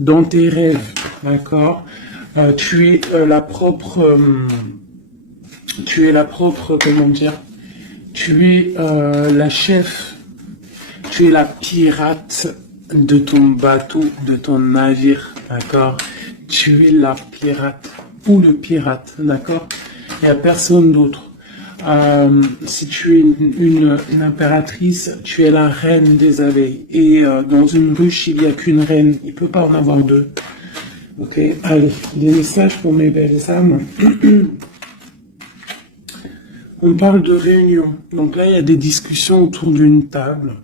dans tes rêves, d'accord? Tu es comment dire? Tu es la chef, tu es la pirate de ton bateau, de ton navire, d'accord? Tu es la pirate ou le pirate, d'accord? Il n'y a personne d'autre. Si tu es une impératrice, tu es la reine des abeilles. Et dans une ruche, il n'y a qu'une reine. Il ne peut pas en avoir deux. Ok, allez, des messages pour mes belles âmes. On parle de réunion. Donc là, il y a des discussions autour d'une table.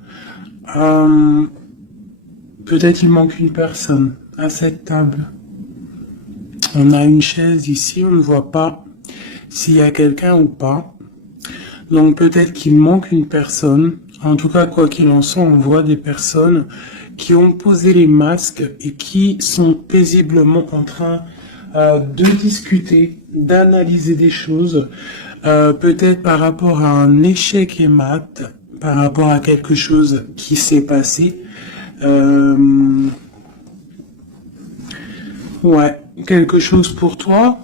Peut-être il manque une personne à cette table. On a une chaise ici, on ne voit pas s'il y a quelqu'un ou pas. Donc peut-être qu'il manque une personne. En tout cas, quoi qu'il en soit, on voit des personnes qui ont posé les masques et qui sont paisiblement en train de discuter, d'analyser des choses, peut-être par rapport à un échec et mat, par rapport à quelque chose qui s'est passé. Ouais, quelque chose pour toi,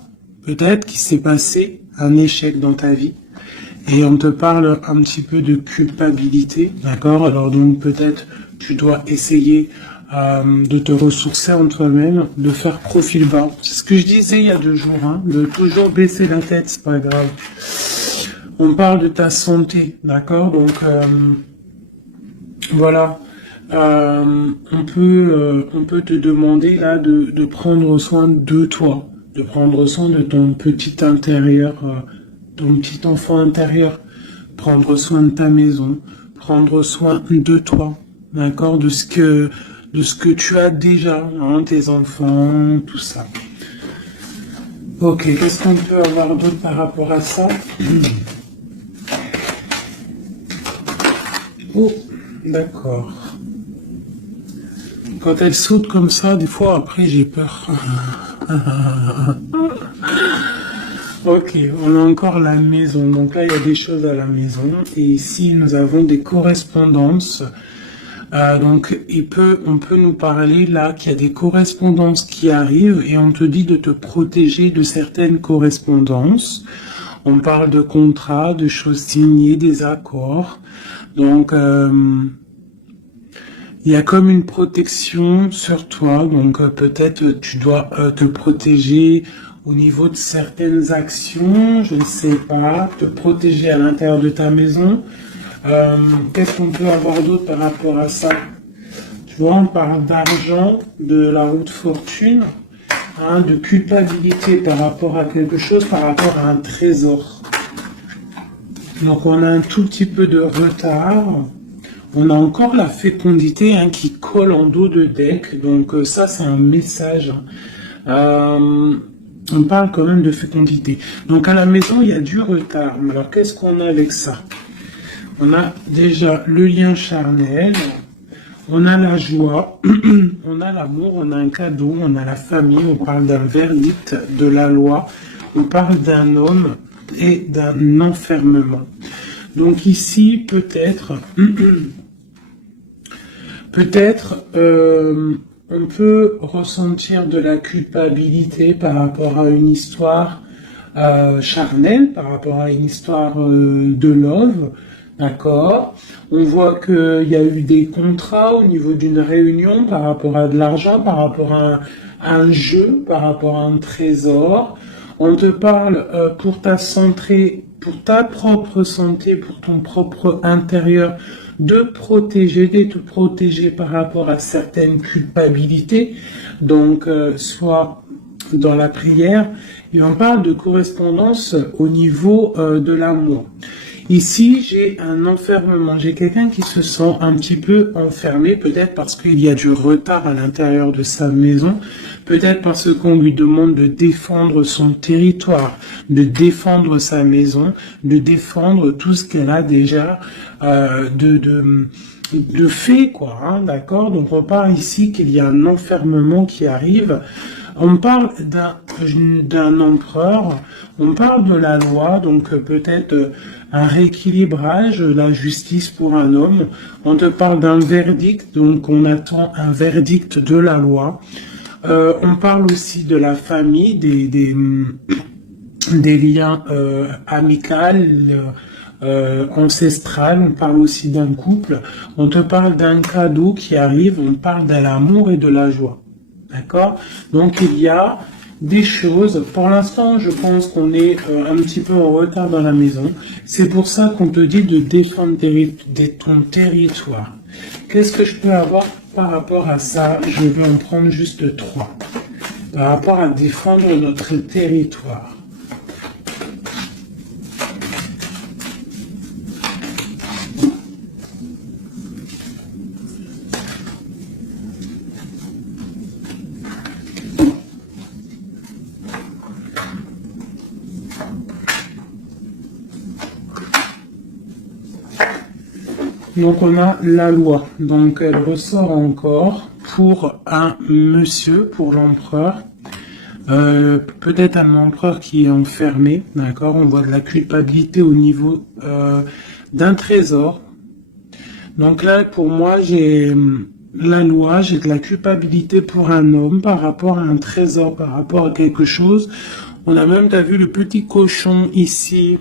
peut-être qui s'est passé, un échec dans ta vie. Et on te parle un petit peu de culpabilité, d'accord? Alors donc peut-être tu dois essayer de te ressourcer en toi-même, de faire profil bas. C'est ce que je disais il y a 2 jours, hein, de toujours baisser la tête, c'est pas grave. On parle de ta santé, d'accord? Donc voilà. On peut te demander là de prendre soin de toi, de prendre soin de ton petit intérieur, ton petit enfant intérieur, prendre soin de ta maison, prendre soin de toi, d'accord, de ce que tu as déjà, hein, tes enfants, tout ça. Ok, qu'est-ce qu'on peut avoir d'autre par rapport à ça? Oh, d'accord. Quand elle saute comme ça, des fois, après, j'ai peur. Ok, on a encore la maison. Donc là, il y a des choses à la maison. Et ici, nous avons des correspondances. Donc, on peut nous parler là qu'il y a des correspondances qui arrivent et on te dit de te protéger de certaines correspondances. On parle de contrats, de choses signées, des accords. Donc, il y a comme une protection sur toi, donc peut-être tu dois te protéger au niveau de certaines actions, je ne sais pas, te protéger à l'intérieur de ta maison. Qu'est-ce qu'on peut avoir d'autre par rapport à ça? Tu vois, on parle d'argent, de la roue de fortune, hein, de culpabilité par rapport à quelque chose, par rapport à un trésor. Donc on a un tout petit peu de retard. On a encore la fécondité, hein, qui colle en dos de deck, donc ça c'est un message. On parle quand même de fécondité. Donc à la maison il y a du retard. Alors qu'est-ce qu'on a avec ça? On a déjà le lien charnel, on a la joie, on a l'amour, on a un cadeau, on a la famille, on parle d'un verdict, de la loi, on parle d'un homme et d'un enfermement. Donc ici peut-être... Peut-être on peut ressentir de la culpabilité par rapport à une histoire charnelle, par rapport à une histoire de love, d'accord? On voit qu'il y a eu des contrats au niveau d'une réunion par rapport à de l'argent, par rapport à un jeu, par rapport à un trésor. On te parle pour ta santé, pour ta propre santé, pour ton propre intérieur, de te protéger par rapport à certaines culpabilités, donc soit dans la prière, et on parle de correspondance au niveau de l'amour. Ici, j'ai un enfermement, j'ai quelqu'un qui se sent un petit peu enfermé, peut-être parce qu'il y a du retard à l'intérieur de sa maison, peut-être parce qu'on lui demande de défendre son territoire, de défendre sa maison, de défendre tout ce qu'elle a déjà de fait, quoi, hein, d'accord? Donc on parle ici qu'il y a un enfermement qui arrive. On parle d'un empereur, on parle de la loi, donc peut-être un rééquilibrage, la justice pour un homme. On te parle d'un verdict, donc on attend un verdict de la loi. On parle aussi de la famille, des liens amicaux, ancestral, on parle aussi d'un couple, on te parle d'un cadeau qui arrive, on parle de l'amour et de la joie. D'accord? Donc il y a des choses, pour l'instant je pense qu'on est un petit peu en retard dans la maison, c'est pour ça qu'on te dit de défendre ton territoire. Qu'est-ce que je peux avoir par rapport à ça? Je vais en prendre juste 3. Par rapport à défendre notre territoire. Donc on a la loi, donc elle ressort encore pour un monsieur, pour l'empereur, peut-être un empereur qui est enfermé, d'accord, on voit de la culpabilité au niveau d'un trésor. Donc là pour moi j'ai la loi, j'ai de la culpabilité pour un homme par rapport à un trésor, par rapport à quelque chose. On a même, t'as vu le petit cochon ici.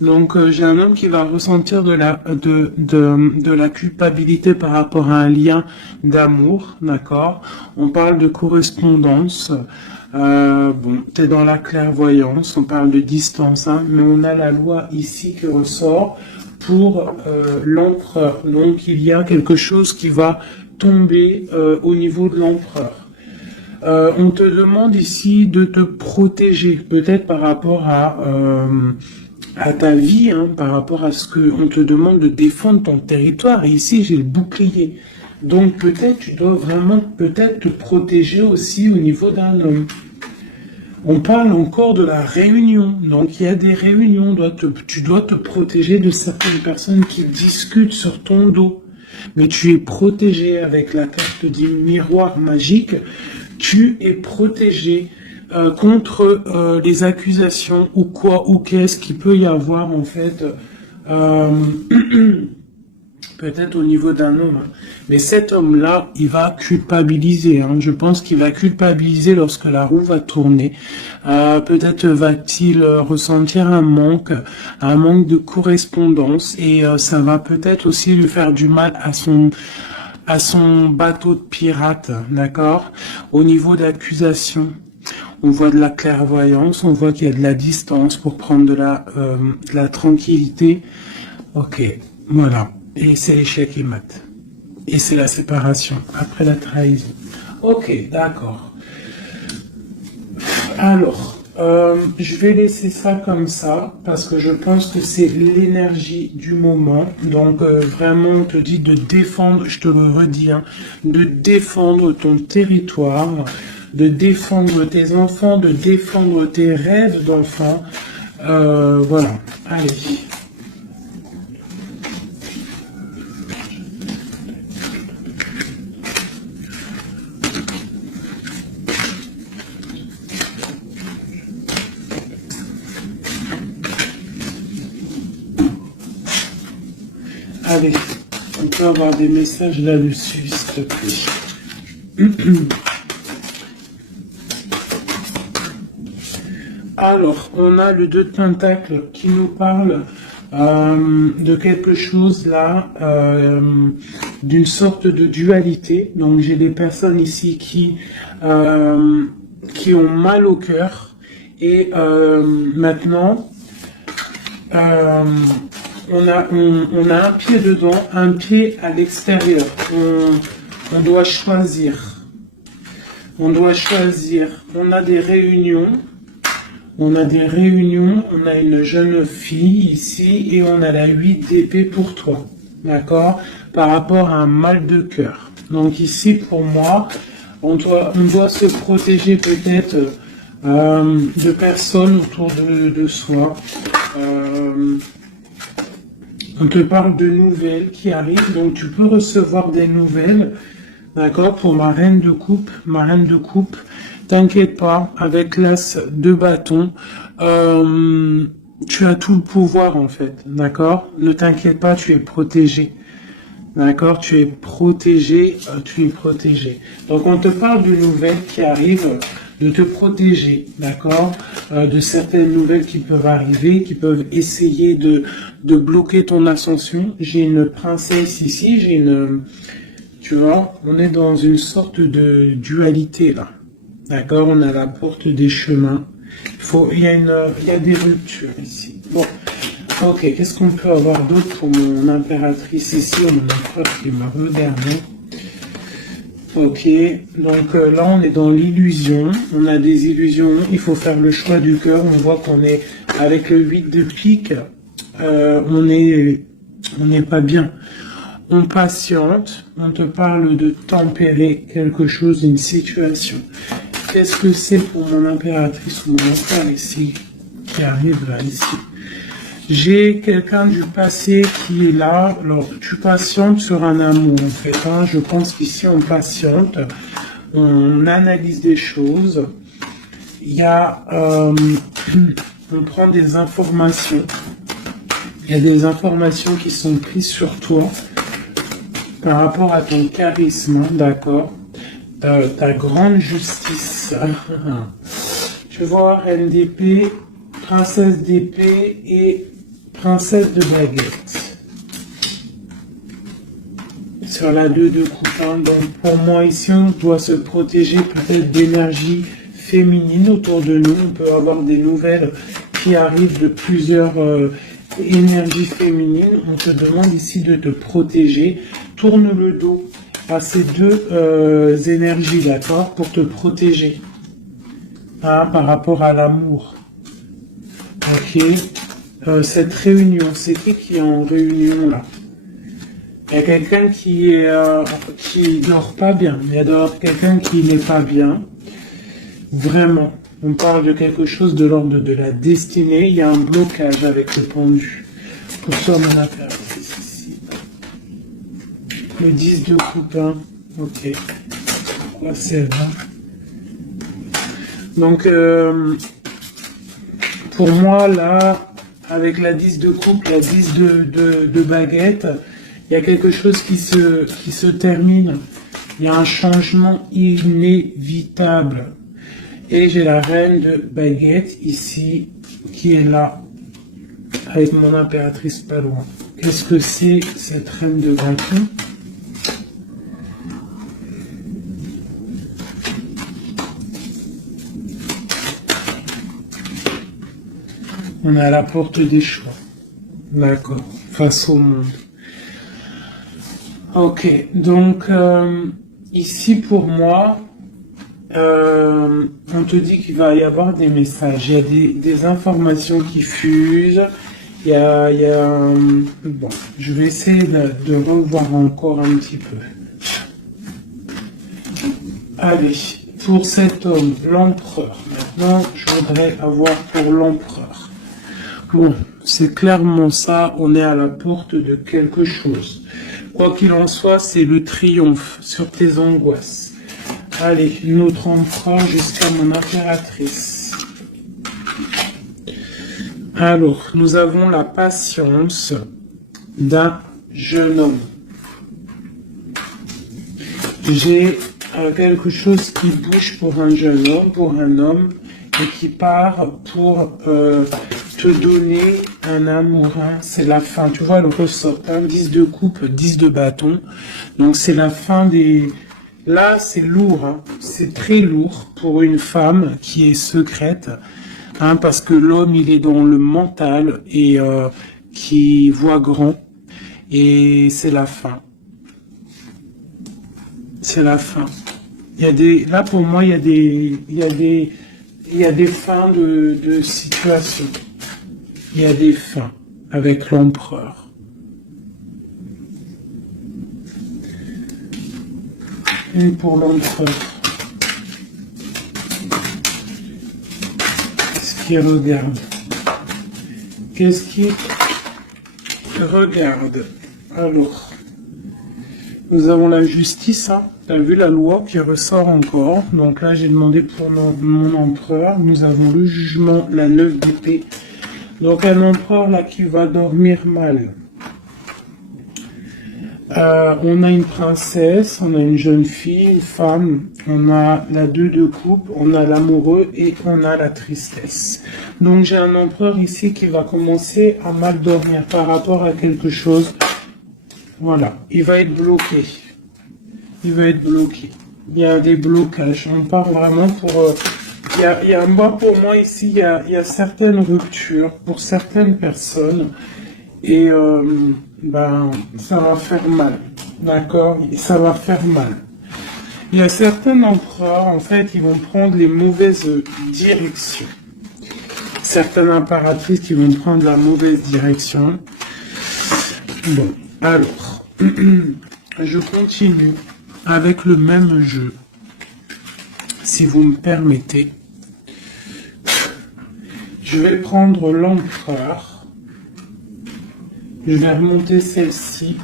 Donc j'ai un homme qui va ressentir de la culpabilité par rapport à un lien d'amour, d'accord. On parle de correspondance. Bon, t'es dans la clairvoyance, on parle de distance, hein, mais on a la loi ici qui ressort pour l'empereur. Donc il y a quelque chose qui va tomber au niveau de l'empereur. On te demande ici de te protéger, peut-être par rapport à ta vie, hein, par rapport à ce que on te demande de défendre ton territoire. Et ici, j'ai le bouclier. Donc peut-être tu dois vraiment peut-être te protéger aussi au niveau d'un homme. On parle encore de la réunion. Donc il y a des réunions. Tu dois te protéger de certaines personnes qui discutent sur ton dos. Mais tu es protégé avec la carte du miroir magique. Tu es protégé contre les accusations ou quoi ou qu'est-ce qu'il peut y avoir en fait peut-être au niveau d'un homme. Hein. Mais cet homme-là, il va culpabiliser. Hein. Je pense qu'il va culpabiliser lorsque la roue va tourner. Peut-être va-t-il ressentir un manque de correspondance et ça va peut-être aussi lui faire du mal à son bateau de pirate, d'accord? Au niveau d'accusation, on voit de la clairvoyance, on voit qu'il y a de la distance pour prendre de la tranquillité. Ok, voilà. Et c'est l'échec et mat. Et c'est la séparation, après la trahison. Ok, d'accord. Alors, je vais laisser ça comme ça, parce que je pense que c'est l'énergie du moment. Donc, vraiment, on te dit de défendre, je te le redis, hein, de défendre ton territoire, de défendre tes enfants, de défendre tes rêves d'enfants. Voilà, allez. Allez, on peut avoir des messages là-dessus, s'il te plaît. Alors, on a le 2 de Pentacle qui nous parle de quelque chose là, d'une sorte de dualité. Donc, j'ai des personnes ici qui ont mal au cœur. Et maintenant, on a un pied dedans, un pied à l'extérieur. On doit choisir. On doit choisir. On a des réunions. On a une jeune fille ici et on a la 8 d'épée pour toi. D'accord? Par rapport à un mal de cœur. Donc ici, pour moi, on doit se protéger peut-être de personnes autour de soi. On te parle de nouvelles qui arrivent, donc tu peux recevoir des nouvelles, d'accord, pour ma reine de coupe, t'inquiète pas, avec l'as de bâton, tu as tout le pouvoir en fait, d'accord, ne t'inquiète pas, tu es protégé, D'accord, tu es protégé, tu es protégé. Donc on te parle d'une nouvelle qui arrive, de te protéger, d'accord, de certaines nouvelles qui peuvent arriver, qui peuvent essayer de bloquer ton ascension. J'ai une princesse ici, j'ai une, tu vois, on est dans une sorte de dualité là, d'accord. On a la porte des chemins. Il y a des ruptures ici. Bon. Ok, qu'est-ce qu'on peut avoir d'autre pour mon impératrice ici, ou mon empereur qui m'a regardé. Ok, donc là on est dans l'illusion, on a des illusions, il faut faire le choix du cœur, on voit qu'on est avec le 8 de pique, on n'est pas bien. On patiente, on te parle de tempérer quelque chose, une situation. Qu'est-ce que c'est pour mon impératrice ou mon empereur ici, qui arrive là, ici? J'ai quelqu'un du passé qui est là. Alors, tu patientes sur un amour, en fait. Hein. Je pense qu'ici, on patiente. On analyse des choses. Il y a... on prend des informations. Il y a des informations qui sont prises sur toi par rapport à ton charisme, hein, d'accord, ta grande justice. Tu vois, reine d'épée, princesse d'épée et princesse de baguette. Sur la 2 de coupe, hein. Donc pour moi ici, on doit se protéger peut-être d'énergie féminine autour de nous. On peut avoir des nouvelles qui arrivent de plusieurs énergies féminines. On te demande ici de te protéger. Tourne le dos à ces deux énergies, d'accord, pour te protéger, hein, par rapport à l'amour. Ok. Cette réunion, c'est qui est en réunion là? Il y a quelqu'un qui dort pas bien. Il y a d'ailleurs quelqu'un qui n'est pas bien. Vraiment. On parle de quelque chose de l'ordre de la destinée. Il y a un blocage avec le pendu. Pour ça, mon affaire, c'est ici. Le 10 de coupe, hein. Ok. Là, c'est vrai. Donc, pour moi, là, avec la 10 de coupe, la 10 de baguette, il y a quelque chose qui se termine. Il y a un changement inévitable. Et j'ai la reine de baguette ici, qui est là, avec mon impératrice pas loin. Qu'est-ce que c'est cette reine de bâton? On est à la porte des choix. D'accord. Face au monde. Ok. Donc, ici, pour moi, on te dit qu'il va y avoir des messages. Il y a des informations qui fusent. Bon, je vais essayer de revoir encore un petit peu. Allez, pour cet homme, l'empereur. Maintenant, je voudrais avoir pour l'empereur. Bon, c'est clairement ça, on est à la porte de quelque chose. Quoi qu'il en soit, c'est le triomphe sur tes angoisses. Allez, notre empereur jusqu'à mon impératrice. Alors, nous avons la patience d'un jeune homme. J'ai quelque chose qui bouge pour un jeune homme, pour un homme, et qui part pour te donner un amour. Hein. C'est la fin. Tu vois le ressort. Hein, 10 de coupe, 10 de bâton. Donc c'est la fin des... Là, c'est lourd. Hein. C'est très lourd pour une femme qui est secrète. Hein, parce que l'homme, il est dans le mental et qui voit grand. Et c'est la fin. C'est la fin. Il y a des... Là, pour moi, il y a des fins de situation. Il y a des fins avec l'empereur. Et pour l'empereur, qu'est-ce qu'il regarde? Qu'est-ce qu'il regarde? Alors, nous avons la justice, hein. Tu as vu la loi qui ressort encore. Donc là, j'ai demandé pour mon empereur. Nous avons le jugement, la 9 d'épée. Donc un empereur là qui va dormir mal. On a une princesse, on a une jeune fille, une femme, on a la 2 de coupe, on a l'amoureux et on a la tristesse. Donc j'ai un empereur ici qui va commencer à mal dormir par rapport à quelque chose. Voilà, il va être bloqué. Il va être bloqué. Il y a des blocages. On part vraiment pour... pour moi ici, il y a certaines ruptures pour certaines personnes. Et ça va faire mal. D'accord? Ça va faire mal. Il y a certains empereurs, en fait, ils vont prendre les mauvaises directions. Certaines impératrices qui vont prendre la mauvaise direction. Bon, alors, je continue avec le même jeu, si vous me permettez. Je vais prendre l'empereur. Je vais remonter celle-ci.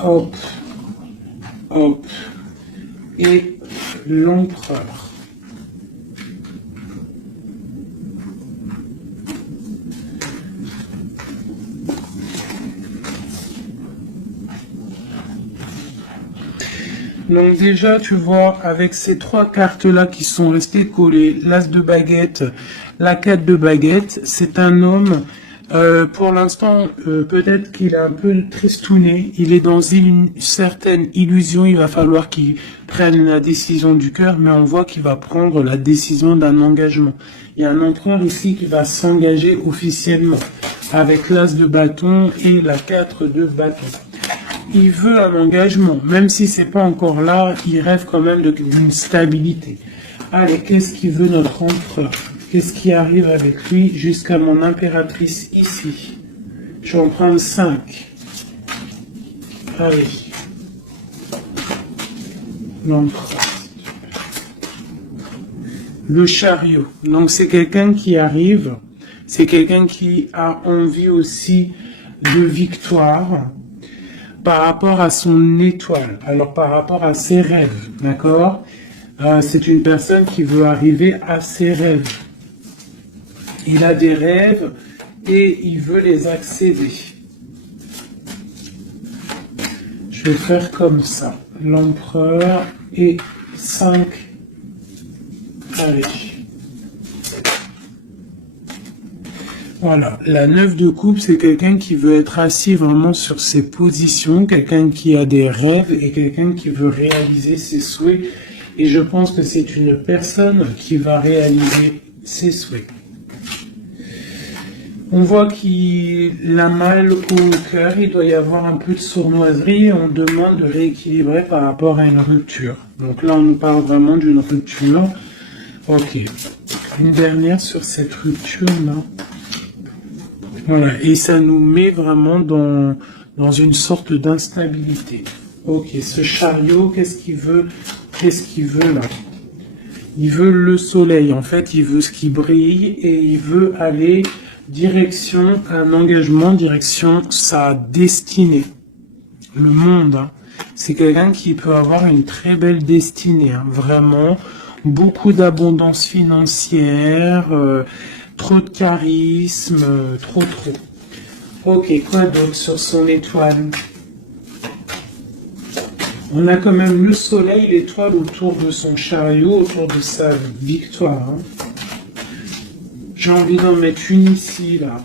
Hop, hop. Et l'empereur. Donc déjà, tu vois, avec ces 3 cartes-là qui sont restées collées, l'As de baguette, la 4 de baguette, c'est un homme, pour l'instant, peut-être qu'il est un peu tristouné, il est dans une certaine illusion, il va falloir qu'il prenne la décision du cœur, mais on voit qu'il va prendre la décision d'un engagement. Il y a un empereur ici qui va s'engager officiellement, avec l'As de bâton et la 4 de bâton. Il veut un engagement, même si c'est pas encore là, il rêve quand même d'une stabilité. Allez, qu'est-ce qu'il veut notre empereur? Qu'est-ce qui arrive avec lui jusqu'à mon impératrice ici? Je vais en prendre 5. Allez. L'empereur. Le chariot. Donc c'est quelqu'un qui arrive, c'est quelqu'un qui a envie aussi de victoire, par rapport à son étoile, alors par rapport à ses rêves, d'accord? C'est une personne qui veut arriver à ses rêves. Il a des rêves et il veut les accéder. Je vais faire comme ça. L'empereur et 5. Allez. Voilà, la 9 de coupe, c'est quelqu'un qui veut être assis vraiment sur ses positions, quelqu'un qui a des rêves et quelqu'un qui veut réaliser ses souhaits. Et je pense que c'est une personne qui va réaliser ses souhaits. On voit qu'il a mal au cœur, il doit y avoir un peu de sournoiserie et on demande de rééquilibrer par rapport à une rupture. Donc là, on nous parle vraiment d'une rupture. Ok, une dernière sur cette rupture-là. Voilà, et ça nous met vraiment dans une sorte d'instabilité. Ok, ce chariot, qu'est-ce qu'il veut? Qu'est-ce qu'il veut là? Il veut le soleil, en fait, il veut ce qui brille et il veut aller direction un engagement, direction sa destinée. Le monde, hein. C'est quelqu'un qui peut avoir une très belle destinée, hein. Vraiment, beaucoup d'abondance financière, trop de charisme, trop. Ok, quoi d'autre sur son étoile? On a quand même le soleil, l'étoile autour de son chariot, autour de sa victoire. Hein. J'ai envie d'en mettre une ici, là.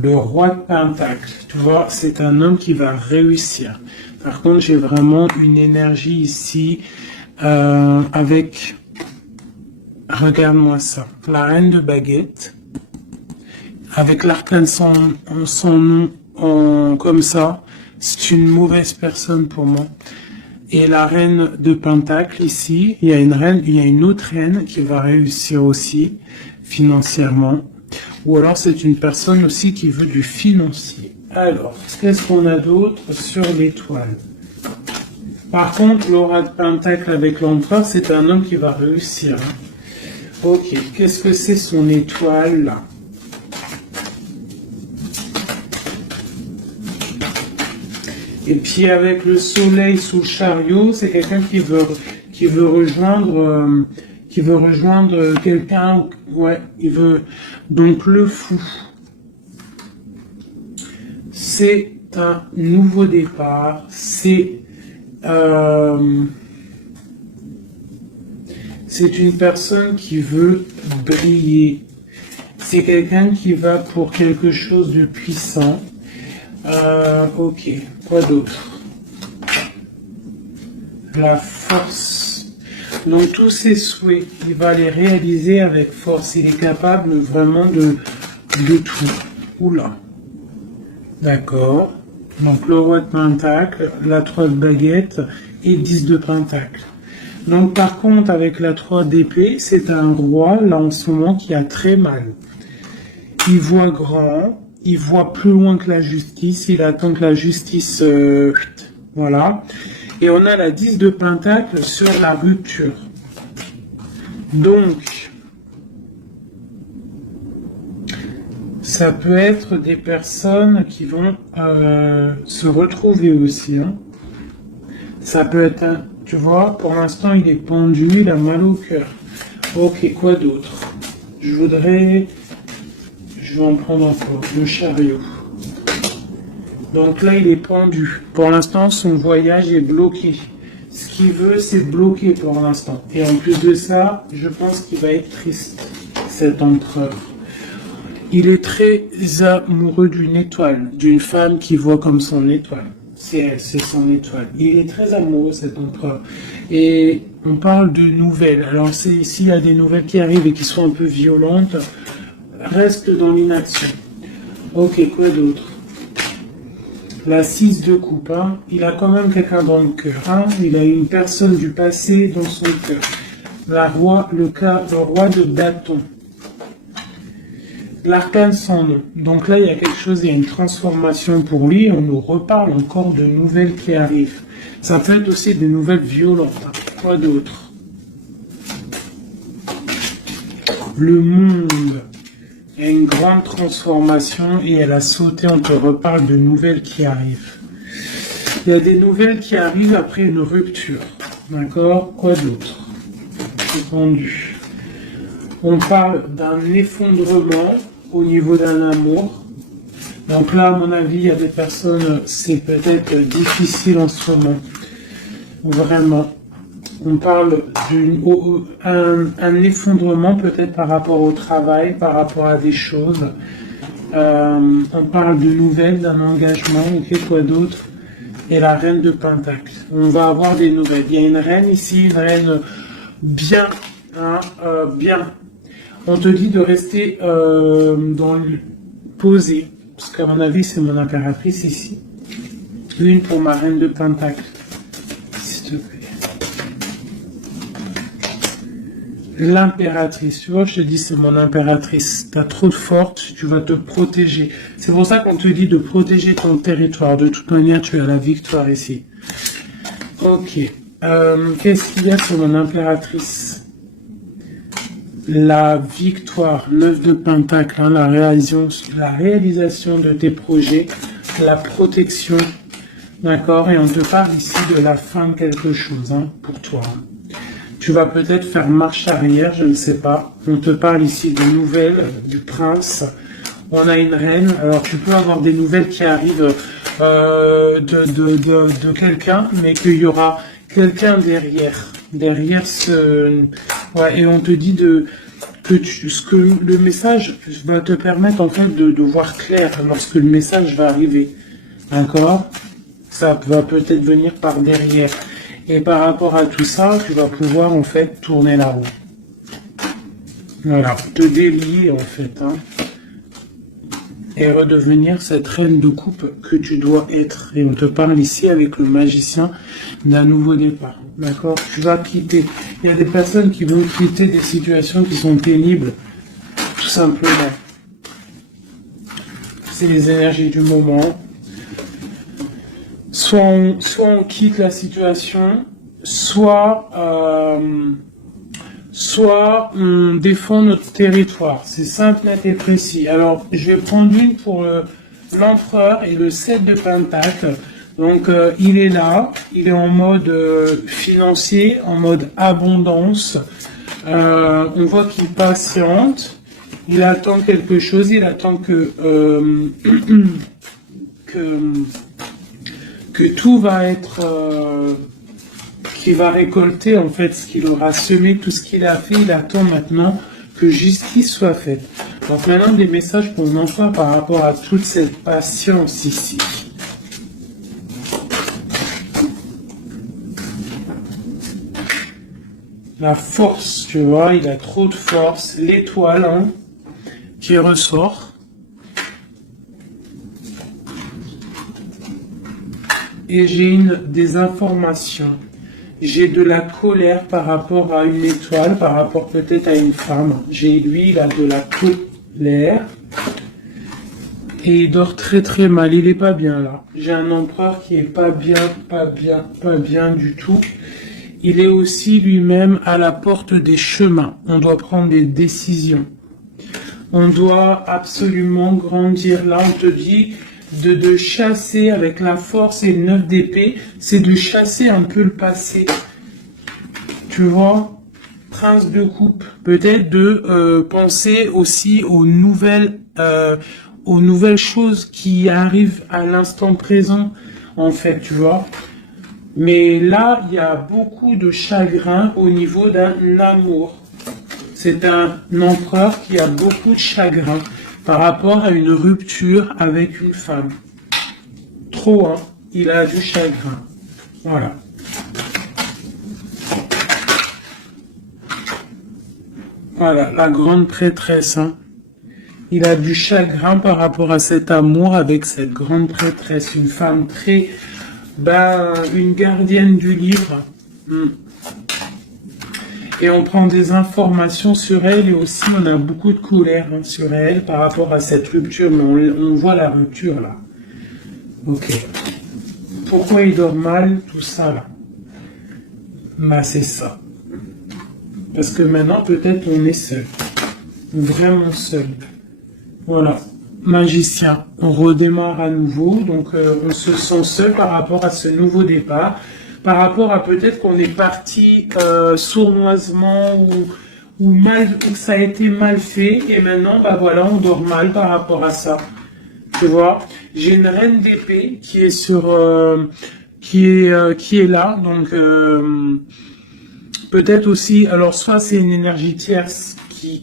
Le roi de Pentacle. Tu vois, c'est un homme qui va réussir. Par contre, j'ai vraiment une énergie ici avec... Regarde-moi ça. La reine de baguette, avec l'arcane sans nom comme ça, c'est une mauvaise personne pour moi. Et la reine de pentacle ici, il y a une autre reine qui va réussir aussi financièrement. Ou alors c'est une personne aussi qui veut du financier. Alors, qu'est-ce qu'on a d'autre sur l'étoile? Par contre, l'aura de pentacle avec l'empereur, c'est un homme qui va réussir. Hein. Ok, qu'est-ce que c'est son étoile là? Et puis avec le soleil sous le chariot, c'est quelqu'un qui veut rejoindre quelqu'un. Ouais, il veut donc le fou. c'est un nouveau départ, c'est une personne qui veut briller. C'est quelqu'un qui va pour quelque chose de puissant. Ok, quoi d'autre? La force. Donc tous ses souhaits, il va les réaliser avec force. Il est capable vraiment de tout. Oula. D'accord. Donc le roi de pentacle, la 3 de baguette et 10 de pentacle. Donc par contre avec la 3 d'épée, c'est un roi là en ce moment qui a très mal. Il voit grand, il voit plus loin que la justice, il attend que la justice... voilà. Et on a la 10 de pentacle sur la rupture. Donc, ça peut être des personnes qui vont se retrouver aussi. Hein. Ça peut être un... Tu vois, pour l'instant, il est pendu, il a mal au cœur. Ok, quoi d'autre? Je vais en prendre encore. Le chariot. Donc là, il est pendu. Pour l'instant, son voyage est bloqué. Ce qu'il veut, c'est bloquer pour l'instant. Et en plus de ça, je pense qu'il va être triste, cet empereur. Il est très amoureux d'une étoile, d'une femme qu'il voit comme son étoile. C'est elle, c'est son étoile. Il est très amoureux, cet empereur. Et on parle de nouvelles. Alors, s'il y a des nouvelles qui arrivent et qui sont un peu violentes, reste dans l'inaction. Ok, quoi d'autre? La 6 de coupe, hein. Il a quand même quelqu'un dans le cœur. Hein. Il a une personne du passé dans son cœur. Le roi de bâton. L'arcane sans nom. Donc là, il y a quelque chose, il y a une transformation pour lui. On nous reparle encore de nouvelles qui arrivent. Ça peut être aussi des nouvelles violentes. Hein. Quoi d'autre? Le monde. Il y a une grande transformation et elle a sauté, on te reparle de nouvelles qui arrivent. Il y a des nouvelles qui arrivent après une rupture. D'accord? Quoi d'autre? Entendu. On parle d'un effondrement au niveau d'un amour. Donc là, à mon avis, il y a des personnes, c'est peut-être difficile en ce moment. Vraiment. On parle d'un effondrement peut-être par rapport au travail, par rapport à des choses. On parle de nouvelles, d'un engagement, ok, quoi d'autre? Et la reine de Pentacle. On va avoir des nouvelles. Il y a une reine ici, une reine bien, hein, bien. On te dit de rester posé, parce qu'à mon avis, c'est mon impératrice ici. Une pour ma reine de Pentacle. S'il te plaît. L'impératrice, tu vois, je te dis, c'est mon impératrice. T'as trop de force, tu vas te protéger. C'est pour ça qu'on te dit de protéger ton territoire. De toute manière, tu as la victoire ici. Ok. Qu'est-ce qu'il y a sur mon impératrice? La victoire, 9 de pentacle, hein, la réalisation de tes projets, la protection. D'accord? Et on te parle ici de la fin de quelque chose, hein, pour toi. Tu vas peut-être faire marche arrière, je ne sais pas. On te parle ici de nouvelles du prince. On a une reine. Alors tu peux avoir des nouvelles qui arrivent de quelqu'un, mais qu'il y aura quelqu'un derrière. Derrière ce... Ouais, et on te dit que le message va te permettre en fait de voir clair lorsque le message va arriver. D'accord? Ça va peut-être venir par derrière. Et par rapport à tout ça, tu vas pouvoir en fait tourner la roue. Voilà, te délier en fait. Hein, et redevenir cette reine de coupe que tu dois être. Et on te parle ici avec le magicien d'un nouveau départ. D'accord? Tu vas quitter. Il y a des personnes qui vont quitter des situations qui sont pénibles. Tout simplement. C'est les énergies du moment. Soit on quitte la situation, soit on défend notre territoire. C'est simple, net et précis. Alors, je vais prendre une pour l'empereur et le 7 de pentacle. Donc, il est là, il est en mode financier, en mode abondance. On voit qu'il patiente, il attend quelque chose, il attend que que tout va être, qu'il va récolter en fait ce qu'il aura semé, tout ce qu'il a fait. Il attend maintenant que justice soit faite. Donc maintenant des messages pour l'emploi par rapport à toute cette patience ici. La force, tu vois, il a trop de force. L'étoile hein, qui ressort. Et j'ai des informations. J'ai de la colère par rapport à une étoile, par rapport peut-être à une femme. J'ai lui, il a de la colère. Et il dort très très mal, il est pas bien là. J'ai un empereur qui est pas bien du tout. Il est aussi lui-même à la porte des chemins. On doit prendre des décisions. On doit absolument grandir. Là, on te dit de chasser avec la force et le 9 d'épée, c'est de chasser un peu le passé. Tu vois, prince de coupe. Peut-être de penser aussi aux nouvelles choses qui arrivent à l'instant présent, en fait, tu vois. Mais là, il y a beaucoup de chagrin au niveau d'un amour. C'est un empereur qui a beaucoup de chagrin par rapport à une rupture avec une femme. Trop, hein. Il a du chagrin. Voilà. Voilà, la grande prêtresse, hein. Il a du chagrin par rapport à cet amour avec cette grande prêtresse. Une femme très... une gardienne du livre. Et on prend des informations sur elle et aussi on a beaucoup de colère hein, sur elle par rapport à cette rupture. Mais on voit la rupture là. Ok. Pourquoi il dort mal, tout ça là? Bah c'est ça. Parce que maintenant peut-être on est seul. Vraiment seul. Voilà. Magicien. On redémarre à nouveau. Donc on se sent seul par rapport à ce nouveau départ. Par rapport à peut-être qu'on est parti sournoisement ou mal, ou ça a été mal fait et maintenant bah voilà on dort mal par rapport à ça. Tu vois, j'ai une reine d'épée qui est sur qui est là donc peut-être aussi alors soit c'est une énergie tierce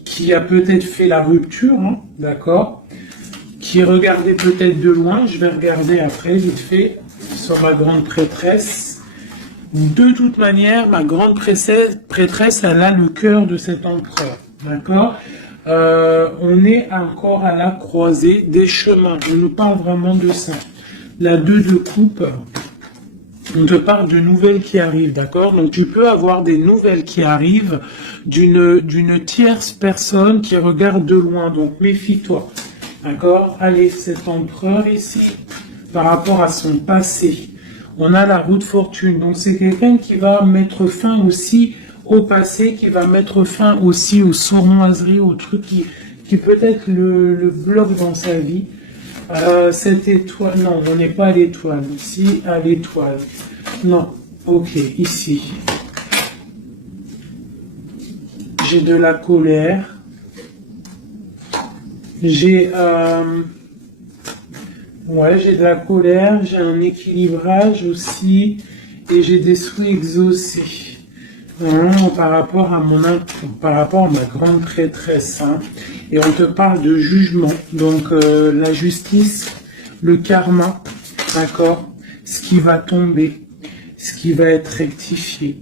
qui a peut-être fait la rupture, hein, d'accord, qui est regardée peut-être de loin. Je vais regarder après vite fait sur ma grande prêtresse. De toute manière, ma grande prêtresse, elle a le cœur de cet empereur, d'accord. On est encore à la croisée des chemins, on nous parle vraiment de ça. La 2 de coupe, on te parle de nouvelles qui arrivent, d'accord. Donc tu peux avoir des nouvelles qui arrivent d'une tierce personne qui regarde de loin, donc méfie-toi, d'accord. Allez, cet empereur ici, par rapport à son passé, on a la roue de fortune, donc c'est quelqu'un qui va mettre fin aussi au passé, qui va mettre fin aussi aux sournoiseries, aux trucs qui peut-être le bloquent dans sa vie. Cette étoile, non, on n'est pas à l'étoile, ici à l'étoile. Non, ok, ici. J'ai de la colère. J'ai... Ouais, j'ai de la colère, j'ai un équilibrage aussi, et j'ai des souhaits exaucés. Vraiment, par rapport à ma grande prêtresse, hein. Et on te parle de jugement, donc la justice, le karma, d'accord, ce qui va tomber, ce qui va être rectifié.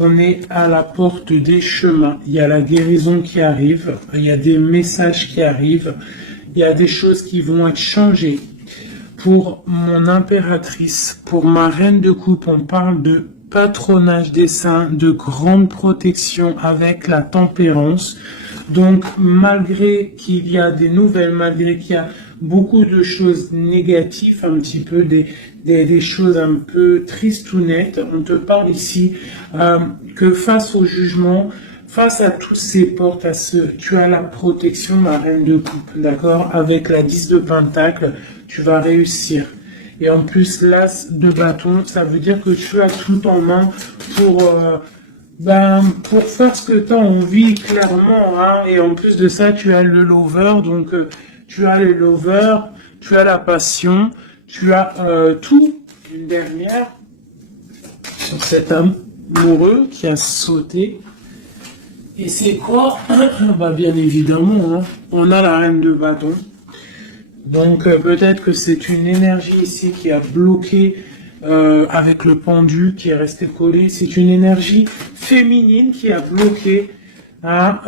On est à la porte des chemins, il y a la guérison qui arrive, il y a des messages qui arrivent, il y a des choses qui vont être changées. Pour mon impératrice, pour ma reine de coupe, on parle de patronage des saints, de grande protection avec la tempérance. Donc, malgré qu'il y a des nouvelles, malgré qu'il y a beaucoup de choses négatives, un petit peu des choses un peu tristounettes, on te parle ici que face au jugement, face à toutes ces portes, tu as la protection, ma reine de coupe, d'accord? Avec la 10 de pentacle, tu vas réussir. Et en plus, l'as de bâton, ça veut dire que tu as tout en main pour faire ce que tu as envie, clairement. Hein. Et en plus de ça, tu as le lover, donc tu as les lovers, tu as la passion, tu as tout. Une dernière sur cet amoureux qui a sauté. Et c'est quoi? Bah, bien évidemment, hein, on a la reine de bâton. Donc peut-être que c'est une énergie ici qui a bloqué avec le pendu qui est resté collé. C'est une énergie féminine qui a bloqué. Hein,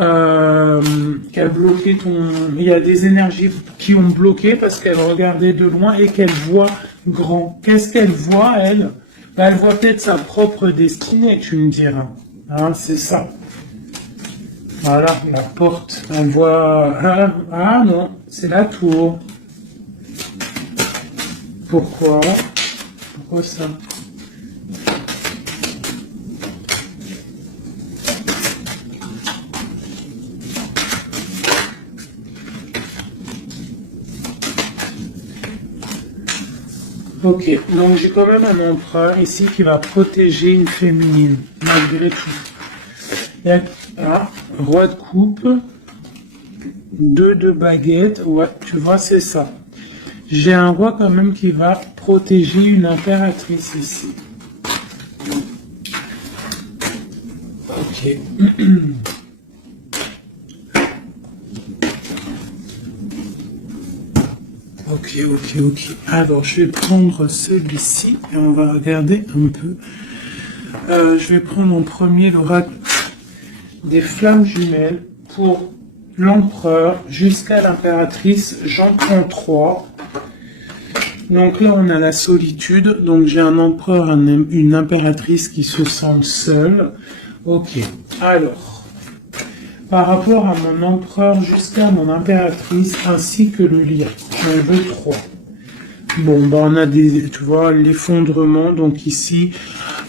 qui a bloqué ton. Il y a des énergies qui ont bloqué parce qu'elle regardait de loin et qu'elle voit grand. Qu'est-ce qu'elle voit, elle? Bah, elle voit peut-être sa propre destinée, tu me diras. Hein, c'est ça. Voilà, la porte. Elle voit. Ah non, c'est la tour. Pourquoi? Pourquoi ça? Ok, donc j'ai quand même un empereur ici qui va protéger une féminine, malgré tout. Il y a roi de coupe, 2 de baguette, ouais, tu vois, c'est ça. J'ai un roi quand même qui va protéger une impératrice ici. Ok. Ok. Alors, je vais prendre celui-ci et on va regarder un peu. Je vais prendre en premier l'oracle des flammes jumelles pour l'empereur jusqu'à l'impératrice. J'en prends 3. Donc là, on a la solitude. Donc j'ai un empereur, une impératrice qui se sent seule. Ok. Alors, par rapport à mon empereur jusqu'à mon impératrice ainsi que le lion. J'en veux 3. Bon, bah on a des, tu vois, l'effondrement. Donc ici,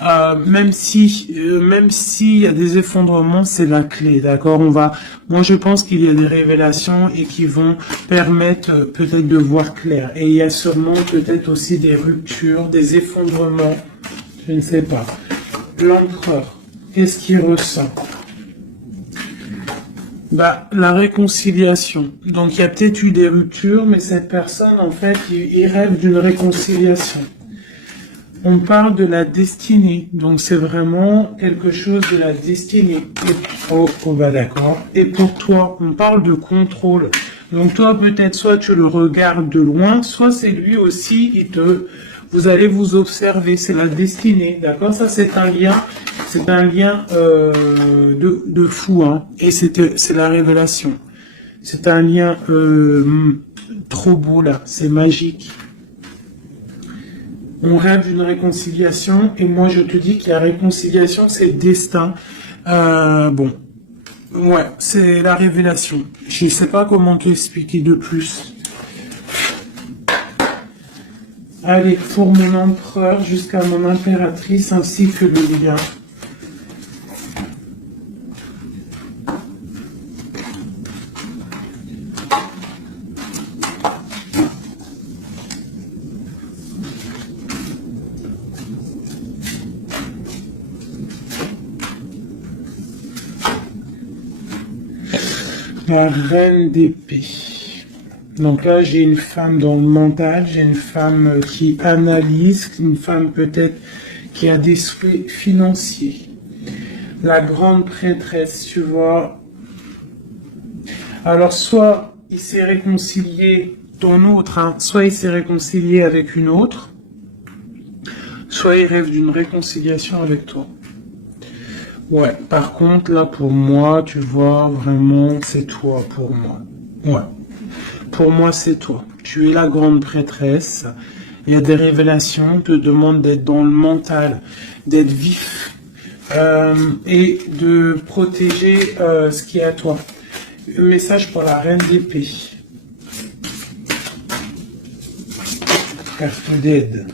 même s'il y a des effondrements, c'est la clé, d'accord. Moi je pense qu'il y a des révélations et qui vont permettre peut-être de voir clair. Et il y a sûrement peut-être aussi des ruptures, des effondrements. Je ne sais pas. L'empereur, qu'est-ce qu'il ressent? Bah, la réconciliation. Donc, il y a peut-être eu des ruptures, mais cette personne, en fait, il rêve d'une réconciliation. On parle de la destinée. Donc, c'est vraiment quelque chose de la destinée. Bah, d'accord. Et pour toi, on parle de contrôle. Donc, toi, peut-être, soit tu le regardes de loin, soit c'est lui aussi, vous allez vous observer. C'est la destinée. D'accord? Ça, c'est un lien de fou, hein. Et c'est la révélation. C'est un lien trop beau là, c'est magique. On rêve d'une réconciliation et moi je te dis que la réconciliation c'est le destin. Bon, ouais, c'est la révélation. Je ne sais pas comment te expliquer de plus. Allez, pour mon empereur jusqu'à mon impératrice ainsi que le lien. La reine d'épée. Donc là, j'ai une femme dans le mental, j'ai une femme qui analyse, une femme peut-être qui a des souhaits financiers. La grande prêtresse, tu vois. Alors, soit il s'est réconcilié, ton autre, hein, soit il s'est réconcilié avec une autre, soit il rêve d'une réconciliation avec toi. Ouais, par contre, là, pour moi, tu vois, vraiment, c'est toi, pour moi. Ouais. Pour moi, c'est toi. Tu es la grande prêtresse. Il y a des révélations, on te demande d'être dans le mental, d'être vif, et de protéger ce qui est à toi. Un message pour la reine d'épée. Carte d'aide.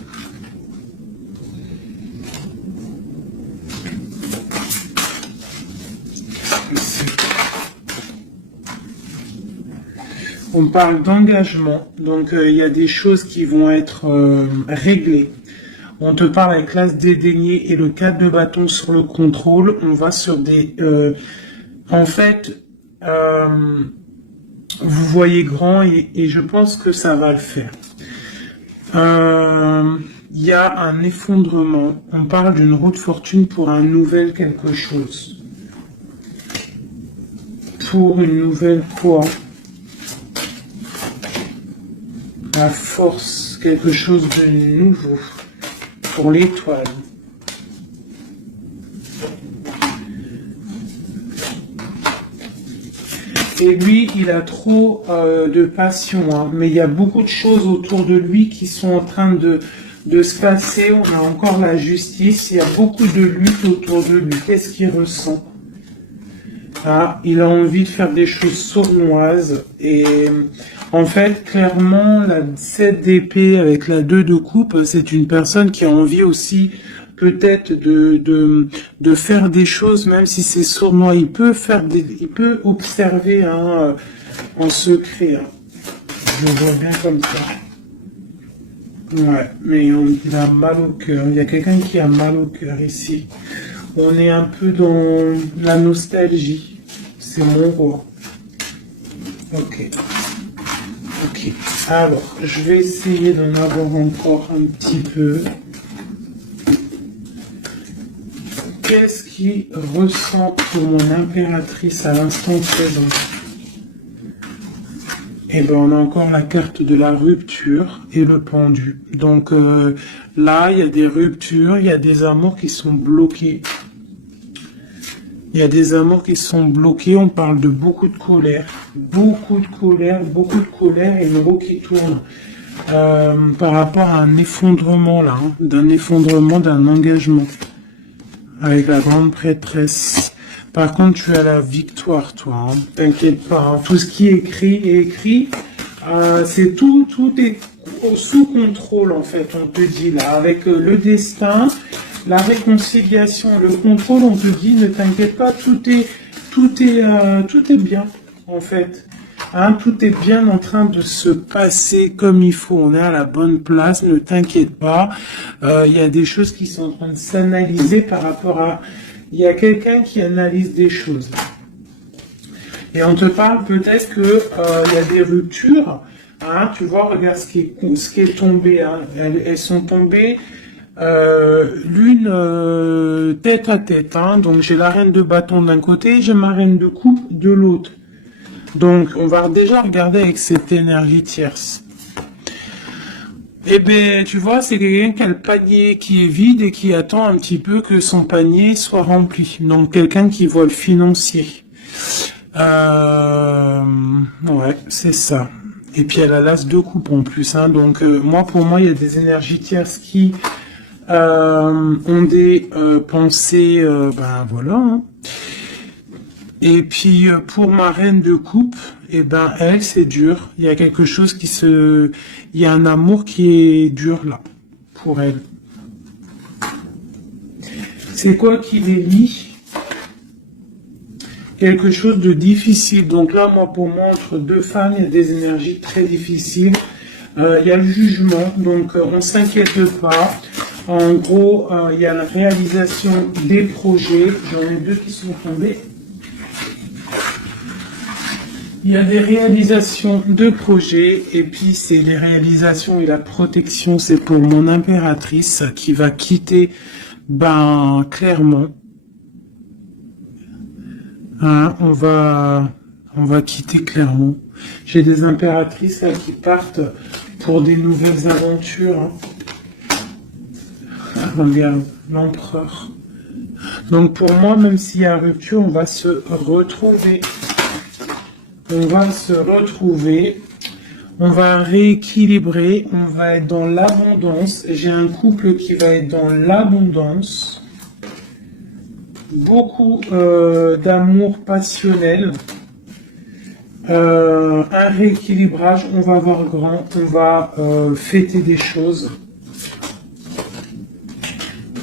On parle d'engagement, donc il y a des choses qui vont être réglées. On te parle avec l'as dédaigné et le 4 de bâton sur le contrôle. On va sur des... en fait, vous voyez grand et je pense que ça va le faire. Il y a un effondrement. On parle d'une roue de fortune pour un nouvel quelque chose. Pour une nouvelle quoi? La force, quelque chose de nouveau. Pour l'étoile. Et lui, il a trop de passion, hein. Mais il y a beaucoup de choses autour de lui qui sont en train de se passer. On a encore la justice, il y a beaucoup de lutte autour de lui. Qu'est-ce qu'il ressent? Ah, il a envie de faire des choses sournoises. Et en fait, clairement, la 7 d'épée avec la 2 de coupe, c'est une personne qui a envie aussi peut-être de faire des choses, même si c'est sournois. Il peut observer hein, en secret. Hein. Je le vois bien comme ça. Ouais, mais il a mal au cœur. Il y a quelqu'un qui a mal au cœur ici. On est un peu dans la nostalgie. C'est mon roi. Ok. Ok. Alors, je vais essayer d'en avoir encore un petit peu. Qu'est-ce qu'il ressent pour mon impératrice à l'instant présent? Et ben on a encore la carte de la rupture et le pendu. Donc là, il y a des ruptures, il y a des amours qui sont bloqués. Il y a des amours qui sont bloqués, on parle de beaucoup de colère et une roue qui tourne. Par rapport à un effondrement là, hein, d'un engagement. Avec la grande prêtresse. Par contre, tu as la victoire, toi. Hein. T'inquiète pas. Hein. Tout ce qui est écrit. C'est tout est sous contrôle, en fait, on te dit là. Avec le destin, la réconciliation, le contrôle, on te dit, ne t'inquiète pas, tout est bien, en fait. Hein, tout est bien en train de se passer comme il faut. On est à la bonne place, ne t'inquiète pas. Il y a des choses qui sont en train de s'analyser par rapport à... Il y a quelqu'un qui analyse des choses. Et on te parle peut-être que il y a des ruptures. Hein, tu vois, regarde ce qui est tombé. Hein. Elles sont tombées l'une tête à tête. Hein. Donc j'ai la reine de bâton d'un côté, j'ai ma reine de coupe de l'autre. Donc, on va déjà regarder avec cette énergie tierce. Eh bien, tu vois, c'est quelqu'un qui a le panier qui est vide et qui attend un petit peu que son panier soit rempli. Donc, quelqu'un qui voit le financier. Ouais, c'est ça. Et puis, elle a l'as de coupe en plus. Hein. Donc, pour moi, il y a des énergies tierces qui ont des pensées, voilà, hein. Et puis pour ma reine de coupe, eh ben elle c'est dur. Il y a quelque chose il y a un amour qui est dur là pour elle. C'est quoi qui les lie? Quelque chose de difficile. Donc là, pour moi, entre deux femmes, il y a des énergies très difficiles. Il y a le jugement, donc on s'inquiète pas. En gros, il y a la réalisation des projets. J'en ai deux qui sont tombés. Il y a des réalisations de projets, et puis c'est les réalisations et la protection, c'est pour mon impératrice qui va quitter, clairement. Hein, on va quitter Clermont. J'ai des impératrices là, qui partent pour des nouvelles aventures. Hein. Regarde, l'empereur. Donc pour moi, même s'il y a rupture, on va se retrouver. On va se retrouver, on va rééquilibrer, on va être dans l'abondance. J'ai un couple qui va être dans l'abondance. Beaucoup d'amour passionnel. Un rééquilibrage, on va voir grand, on va fêter des choses.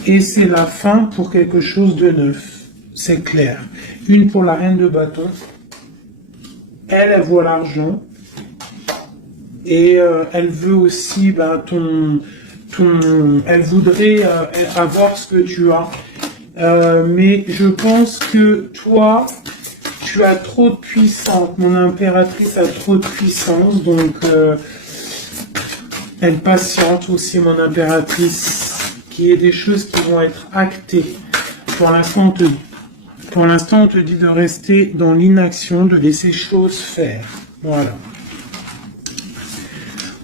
Et c'est la fin pour quelque chose de neuf, c'est clair. Une pour la reine de bâton. Elle voit l'argent et elle veut aussi elle voudrait avoir ce que tu as. Mais je pense que toi, tu as trop de puissance. Mon impératrice a trop de puissance, donc elle patiente aussi, mon impératrice, qui est des choses qui vont être actées. Pour l'instant, on te dit de rester dans l'inaction, de laisser choses faire. Voilà.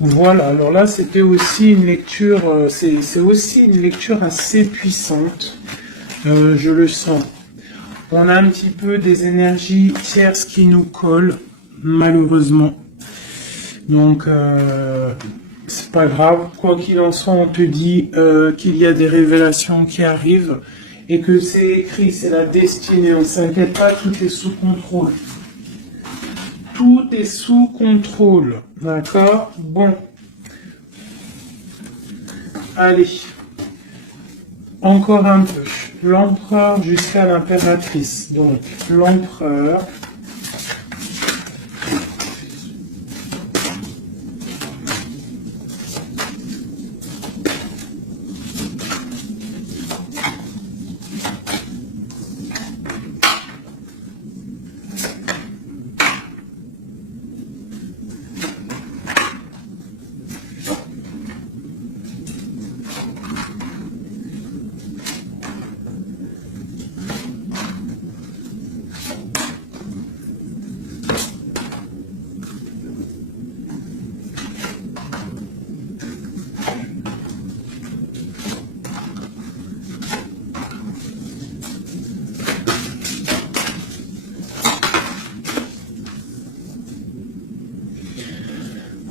Voilà, alors là c'était aussi une lecture, c'est aussi une lecture assez puissante, je le sens. On a un petit peu des énergies tierces qui nous collent, malheureusement. Donc c'est pas grave, quoi qu'il en soit, on te dit qu'il y a des révélations qui arrivent et que c'est écrit, c'est la destinée, on s'inquiète pas, tout est sous contrôle. Tout est sous contrôle, d'accord? Bon. Allez. Encore un peu. L'empereur jusqu'à l'impératrice. Donc, l'empereur.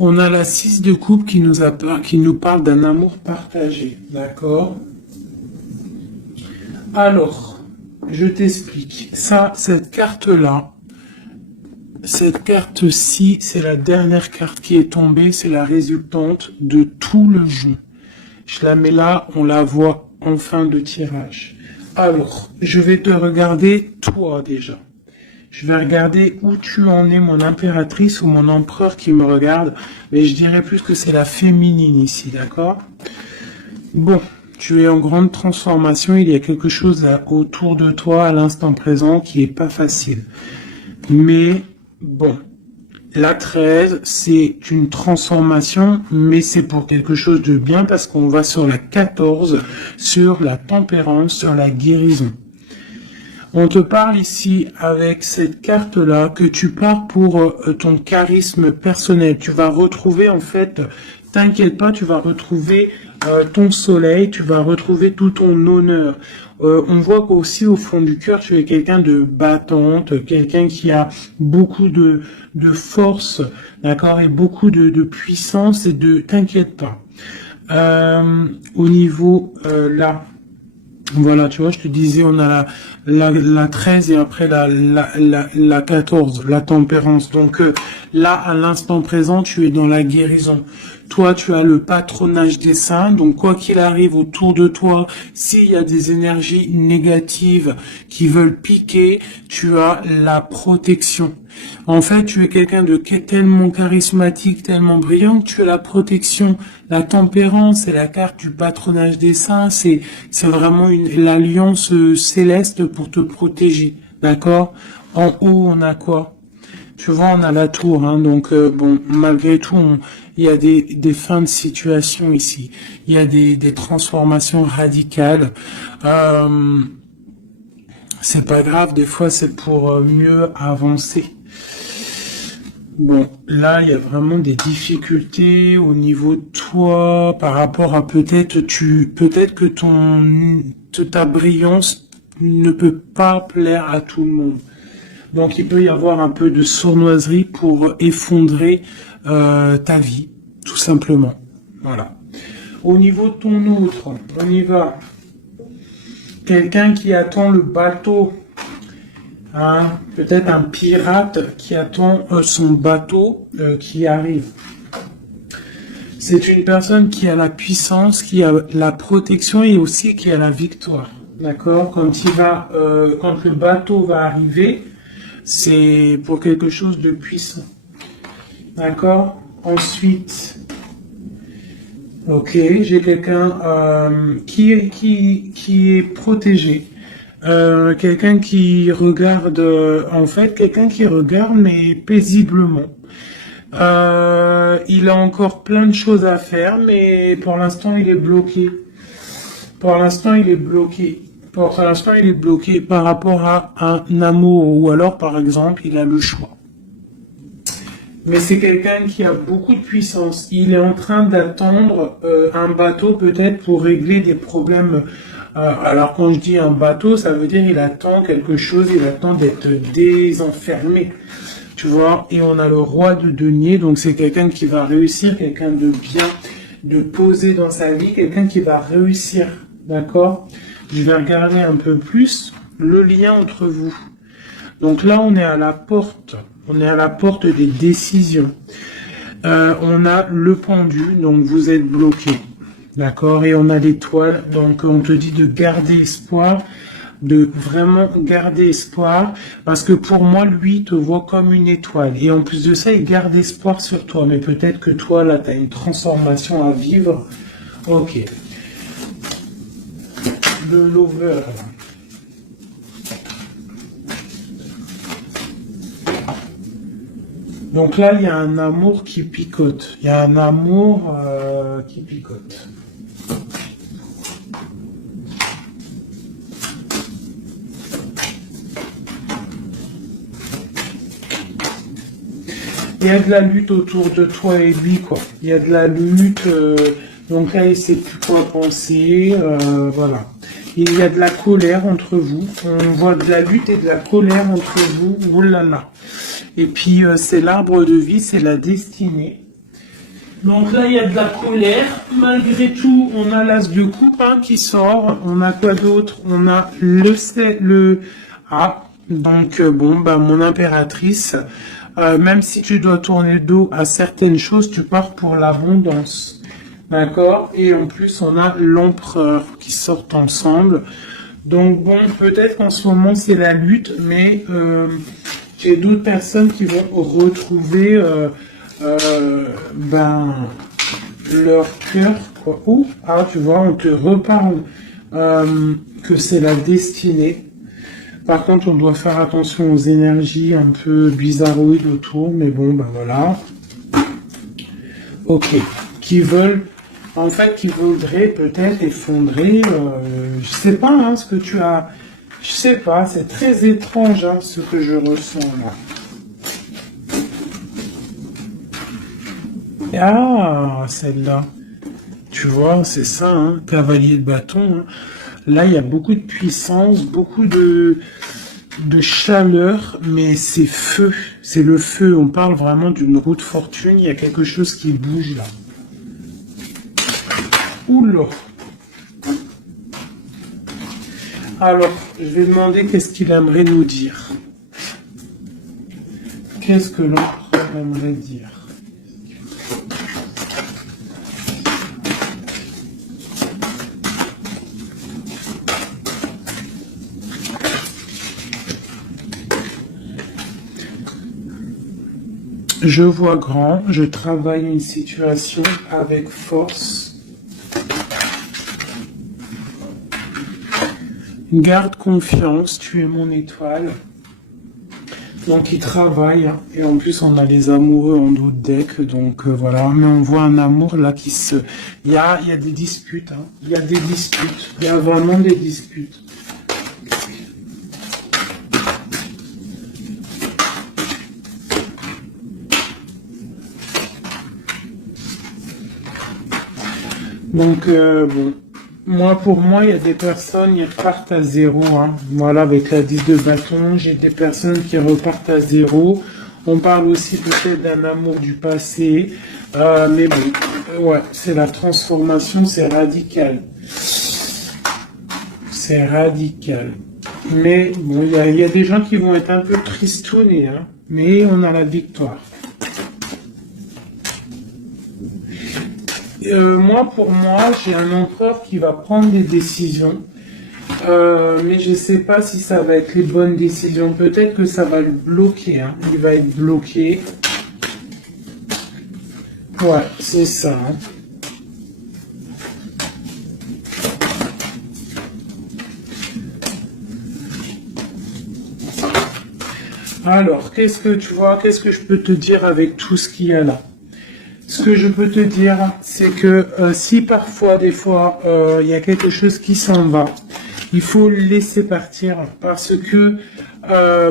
On a la 6 de coupe qui nous parle d'un amour partagé, d'accord? Alors, je t'explique. Ça, cette carte-là, cette carte-ci, c'est la dernière carte qui est tombée, c'est la résultante de tout le jeu. Je la mets là, on la voit en fin de tirage. Alors, je vais te regarder toi déjà. Je vais regarder où tu en es, mon impératrice ou mon empereur qui me regarde. Mais je dirais plus que c'est la féminine ici, d'accord? Bon, tu es en grande transformation. Il y a quelque chose là autour de toi à l'instant présent qui est pas facile. Mais bon, la 13, c'est une transformation, mais c'est pour quelque chose de bien parce qu'on va sur la 14, sur la tempérance, sur la guérison. On te parle ici avec cette carte-là que tu pars pour ton charisme personnel. Tu vas retrouver en fait, t'inquiète pas, tu vas retrouver ton soleil, tu vas retrouver tout ton honneur. On voit qu'aussi au fond du cœur, tu es quelqu'un de battante, quelqu'un qui a beaucoup de force, d'accord, et beaucoup de puissance et de, t'inquiète pas. Au niveau là. Voilà, tu vois, je te disais, on a la 13 et après la 14, la tempérance. Donc là, à l'instant présent, tu es dans la guérison. Toi, tu as le patronage des saints. Donc, quoi qu'il arrive autour de toi, s'il y a des énergies négatives qui veulent piquer, tu as la protection. En fait, tu es quelqu'un de tellement charismatique, tellement brillant que tu as la protection. La tempérance, c'est la carte du patronage des saints. C'est vraiment l'alliance céleste pour te protéger. D'accord? En haut, on a quoi? Tu vois, on a la tour, hein, donc bon, malgré tout, il y a des fins de situation ici. Il y a des transformations radicales. C'est pas grave, des fois c'est pour mieux avancer. Bon, là, il y a vraiment des difficultés au niveau de toi par rapport à peut-être que ta brillance ne peut pas plaire à tout le monde. Donc, il peut y avoir un peu de sournoiserie pour effondrer ta vie, tout simplement. Voilà. Au niveau de ton autre, on y va. Quelqu'un qui attend le bateau. Hein, peut-être un pirate qui attend son bateau qui arrive. C'est une personne qui a la puissance, qui a la protection et aussi qui a la victoire. D'accord? Quand le bateau va arriver, c'est pour quelque chose de puissant. D'accord? Ensuite, ok, j'ai quelqu'un qui est protégé. Quelqu'un qui regarde, en fait, quelqu'un qui regarde, mais paisiblement. Il a encore plein de choses à faire, mais pour l'instant, il est bloqué. Pour l'instant, il est bloqué. Pour l'instant, il est bloqué par rapport à un amour, ou alors, par exemple, il a le choix. Mais c'est quelqu'un qui a beaucoup de puissance. Il est en train d'attendre un bateau peut-être pour régler des problèmes. Alors quand je dis un bateau, ça veut dire il attend quelque chose, il attend d'être désenfermé. Tu vois, et on a le roi de denier, donc c'est quelqu'un qui va réussir, quelqu'un de bien, de posé dans sa vie, quelqu'un qui va réussir. D'accord? Je vais regarder un peu plus le lien entre vous. Donc là, on est à la porte. On est à la porte des décisions. On a le pendu, donc vous êtes bloqué. D'accord? Et on a l'étoile, donc on te dit de garder espoir, de vraiment garder espoir, parce que pour moi, lui, te voit comme une étoile. Et en plus de ça, il garde espoir sur toi. Mais peut-être que toi, là, tu as une transformation à vivre. Ok. Le lover. Donc là, il y a un amour qui picote. Il y a un amour qui picote. Il y a de la lutte autour de toi et lui, quoi. Il y a de la lutte. Donc là, il sait plus quoi penser. Voilà. Il y a de la colère entre vous. On voit de la lutte et de la colère entre vous. Oh là là. Et puis, c'est l'arbre de vie, c'est la destinée. Donc là, il y a de la colère. Malgré tout, on a l'as de coupe hein, qui sort. On a quoi d'autre? On a le... Ah, donc bon, bah mon impératrice, même si tu dois tourner le dos à certaines choses, tu pars pour l'abondance. D'accord? Et en plus, on a l'empereur qui sortent ensemble. Donc bon, peut-être qu'en ce moment, c'est la lutte, mais... j'ai d'autres personnes qui vont retrouver leur cœur. Quoi. Ou, ah, tu vois, on te reparle que c'est la destinée. Par contre, on doit faire attention aux énergies un peu bizarroïdes autour, mais bon, ben voilà. Ok. Qui veulent, en fait, qui voudraient peut-être effondrer, je sais pas, hein, ce que tu as... Je sais pas, c'est très étrange hein, ce que je ressens là. Ah, celle-là. Tu vois, c'est ça, hein, cavalier de bâton. Hein. Là, il y a beaucoup de puissance, beaucoup de chaleur, mais c'est feu. C'est le feu. On parle vraiment d'une roue de fortune. Il y a quelque chose qui bouge là. Oula. Alors, je vais demander qu'est-ce qu'il aimerait nous dire. Qu'est-ce que l'empereur aimerait dire? Je vois grand, je travaille une situation avec force. Garde confiance, tu es mon étoile. Donc il travaille, hein. Et en plus on a les amoureux en d'autres decks, donc voilà. Mais on voit un amour là qui se... Il y a des disputes, hein. Il y a des disputes, il y a vraiment des disputes. Donc, bon, pour moi, il y a des personnes qui repartent à zéro. Hein. Voilà, avec la 10 de bâton, j'ai des personnes qui repartent à zéro. On parle aussi peut-être d'un amour du passé. Mais bon, ouais, c'est la transformation, c'est radical. C'est radical. Mais bon, il y a des gens qui vont être un peu tristounés, hein. Mais on a la victoire. Pour moi, j'ai un empereur qui va prendre des décisions, mais je ne sais pas si ça va être les bonnes décisions. Peut-être que ça va le bloquer, hein. Il va être bloqué. Ouais, c'est ça. Hein. Alors, qu'est-ce que tu vois, qu'est-ce que je peux te dire avec tout ce qu'il y a là? Ce que je peux te dire, c'est que si parfois, des fois, il y a quelque chose qui s'en va, il faut le laisser partir parce que,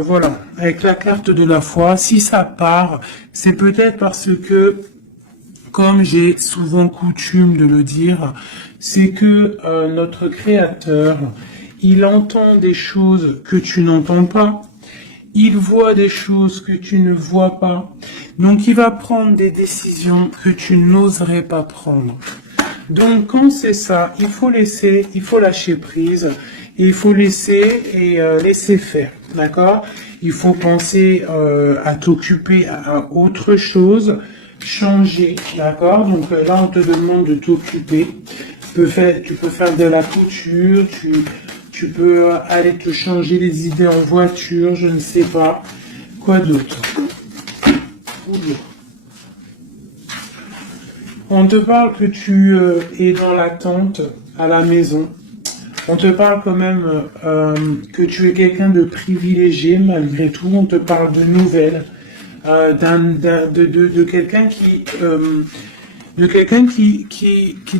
voilà, avec la carte de la foi, si ça part, c'est peut-être parce que, comme j'ai souvent coutume de le dire, c'est que notre Créateur, il entend des choses que tu n'entends pas. Il voit des choses que tu ne vois pas. Donc, il va prendre des décisions que tu n'oserais pas prendre. Donc, quand c'est ça, il faut laisser, il faut lâcher prise. Et il faut laisser et laisser faire. D'accord? Il faut penser à t'occuper à autre chose, changer. D'accord? Donc, là, on te demande de t'occuper. Tu peux faire de la couture, tu peux aller te changer les idées en voiture, je ne sais pas. Quoi d'autre? On te parle que tu es dans l'attente à la maison. On te parle quand même que tu es quelqu'un de privilégié malgré tout. On te parle de nouvelles, de quelqu'un qui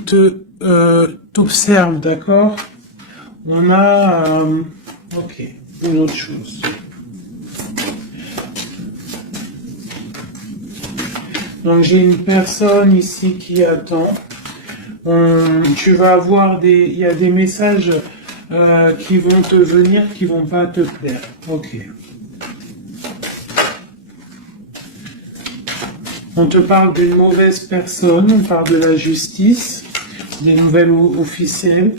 te t'observe, d'accord? On a, ok, une autre chose. Donc j'ai une personne ici qui attend. Tu vas avoir il y a des messages qui vont te venir, qui vont pas te plaire. Ok. On te parle d'une mauvaise personne, on parle de la justice, des nouvelles officielles.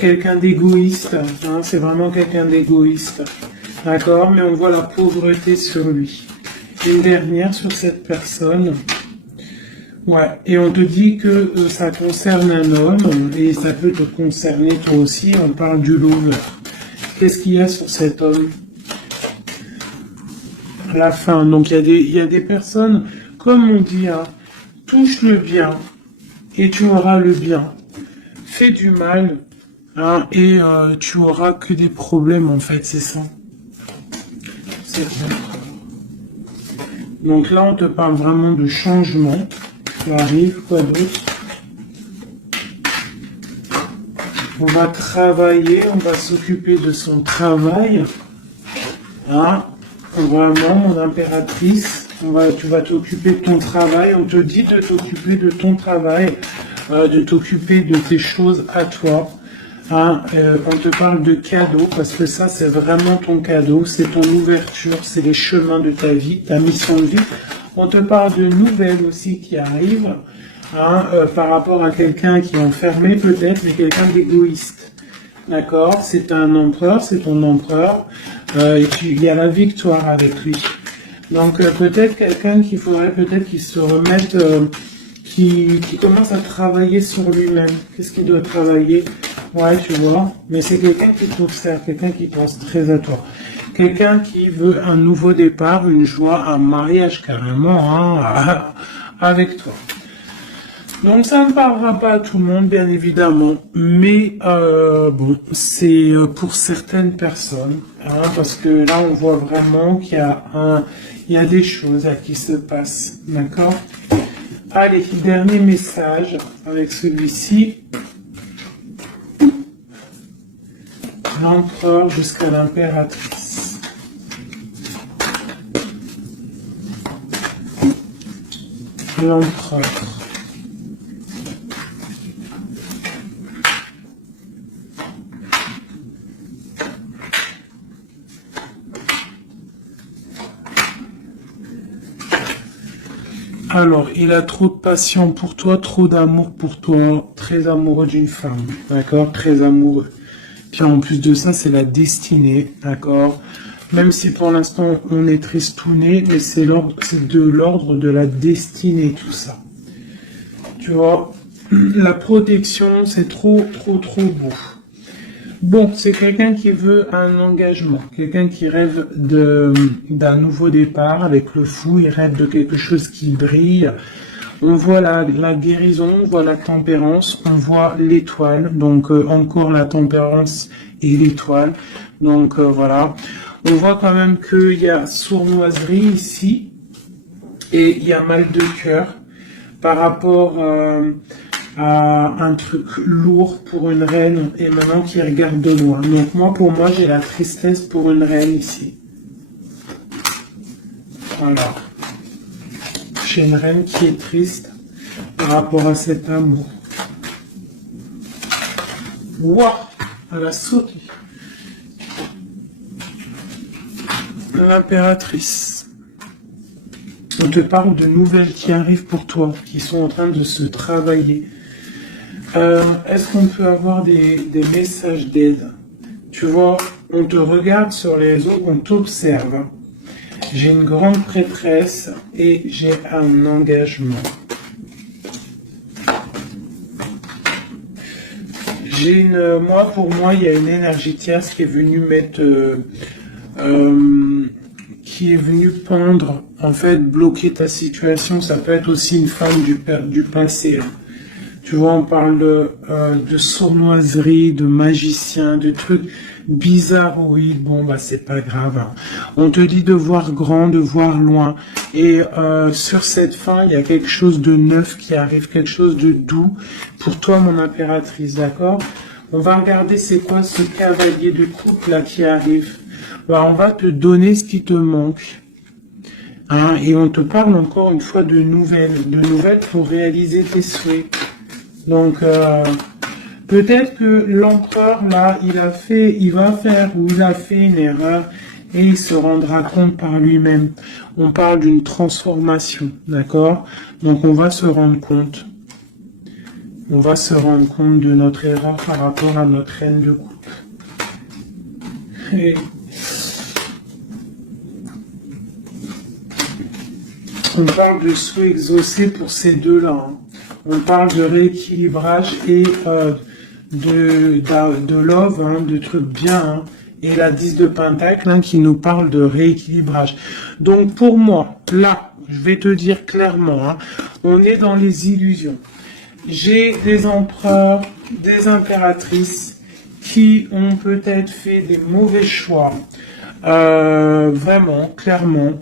Quelqu'un d'égoïste, hein, c'est vraiment quelqu'un d'égoïste, d'accord, mais on voit la pauvreté sur lui. Une dernière sur cette personne, ouais, et on te dit que ça concerne un homme, et ça peut te concerner toi aussi, on parle du lover. Qu'est-ce qu'il y a sur cet homme? La fin, donc il y a des personnes, comme on dit, hein, touche le bien, et tu auras le bien. Fais du mal, hein, et tu auras que des problèmes en fait, c'est ça. C'est vrai. Donc là, on te parle vraiment de changement qui arrive, quoi d'autre? On va travailler, on va s'occuper de son travail. Hein? Vraiment, mon impératrice, tu vas t'occuper de ton travail. On te dit de t'occuper de ton travail, de t'occuper de tes choses à toi. Hein, on te parle de cadeau parce que ça c'est vraiment ton cadeau, c'est ton ouverture, c'est les chemins de ta vie, ta mission de vie. On te parle de nouvelles aussi qui arrivent, hein, par rapport à quelqu'un qui est enfermé peut-être, mais quelqu'un d'égoïste. D'accord? C'est un empereur, c'est ton empereur, et il y a la victoire avec lui. Donc peut-être quelqu'un qu'il faudrait peut-être qu'il se remette, qui commence à travailler sur lui-même. Qu'est-ce qu'il doit travailler? Ouais, tu vois, mais c'est quelqu'un qui t'observe, quelqu'un qui pense très à toi. Quelqu'un qui veut un nouveau départ, une joie, un mariage carrément, hein, avec toi. Donc ça ne parlera pas à tout le monde, bien évidemment, mais bon, c'est pour certaines personnes, hein, parce que là on voit vraiment qu'il y a des choses qui se passent, d'accord? Allez, dernier message avec celui-ci. L'empereur jusqu'à l'impératrice. L'empereur. Alors, il a trop de passion pour toi, trop d'amour pour toi, très amoureux d'une femme, d'accord? Très amoureux. Puis en plus de ça, c'est la destinée, d'accord? Même si pour l'instant on est tristouné, mais c'est de l'ordre de la destinée tout ça. Tu vois, la protection, c'est trop beau. Bon, c'est quelqu'un qui veut un engagement, quelqu'un qui rêve d'un nouveau départ avec le fou, il rêve de quelque chose qui brille. On voit la guérison, on voit la tempérance, on voit l'étoile, donc encore la tempérance et l'étoile. Donc voilà, On voit quand même qu'il y a sournoiserie ici et il y a mal de cœur par rapport à un truc lourd pour une reine et maintenant qui regarde de loin. Donc moi, pour moi, j'ai la tristesse pour une reine ici. Voilà. J'ai une reine qui est triste par rapport à cet amour. Waouh, elle a sauté. L'impératrice. On te parle de nouvelles qui arrivent pour toi, qui sont en train de se travailler. Est-ce qu'on peut avoir des messages d'aide? Tu vois, on te regarde sur les réseaux, on t'observe. J'ai une grande prêtresse et j'ai un engagement. Pour moi, il y a une énergie tierce qui est venue mettre, qui est venue pendre, en fait, bloquer ta situation. Ça peut être aussi une femme du passé. Hein. Tu vois, on parle de sournoiserie, de magicien, de trucs bizarres. Oui, bon, bah c'est pas grave. Hein. On te dit de voir grand, de voir loin. Et sur cette fin, il y a quelque chose de neuf qui arrive, quelque chose de doux pour toi, mon impératrice, d'accord? On va regarder c'est quoi ce cavalier de coupe là qui arrive. Bah, on va te donner ce qui te manque. Hein, et on te parle encore une fois de nouvelles pour réaliser tes souhaits. Donc, peut-être que l'empereur, là, il a fait une erreur et il se rendra compte par lui-même. On parle d'une transformation, d'accord? Donc, on va se rendre compte. On va se rendre compte de notre erreur par rapport à notre reine de coupe. Et on parle de souhait exaucé pour ces deux-là. Hein. On parle de rééquilibrage et de love, hein, de trucs bien. Hein. Et la 10 de Pentacle hein, qui nous parle de rééquilibrage. Donc pour moi, là, je vais te dire clairement, hein, on est dans les illusions. J'ai des empereurs, des impératrices qui ont peut-être fait des mauvais choix. Vraiment, clairement.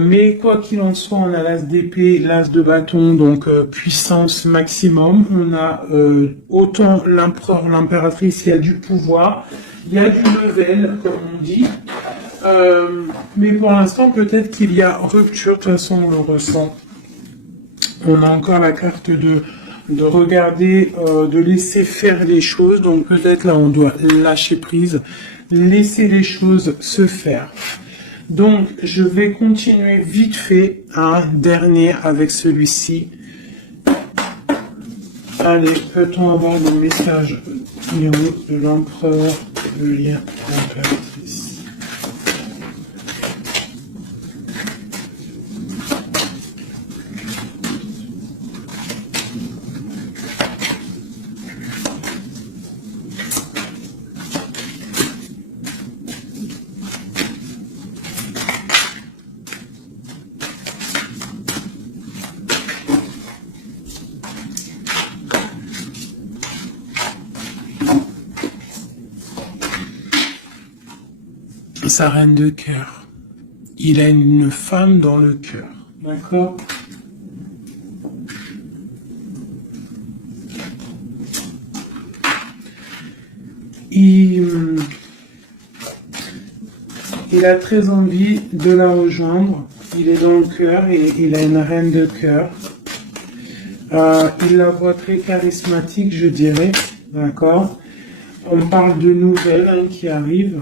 Mais quoi qu'il en soit, on a l'as d'épée, l'as de bâton, donc puissance maximum. On a autant l'empereur, l'impératrice, il y a du pouvoir, il y a du level, comme on dit. Mais pour l'instant, peut-être qu'il y a rupture, de toute façon, on le ressent. On a encore la carte de regarder, de laisser faire les choses. Donc peut-être là, on doit lâcher prise, laisser les choses se faire. Donc, je vais continuer vite fait un dernier avec celui-ci. Allez, peut-on avoir le message numéro de l'empereur, le lien impératrice. Sa reine de cœur. Il a une femme dans le cœur. D'accord? Il a très envie de la rejoindre. Il est dans le cœur et il a une reine de cœur. Il la voit très charismatique, je dirais. D'accord? On parle de nouvelles hein, qui arrivent.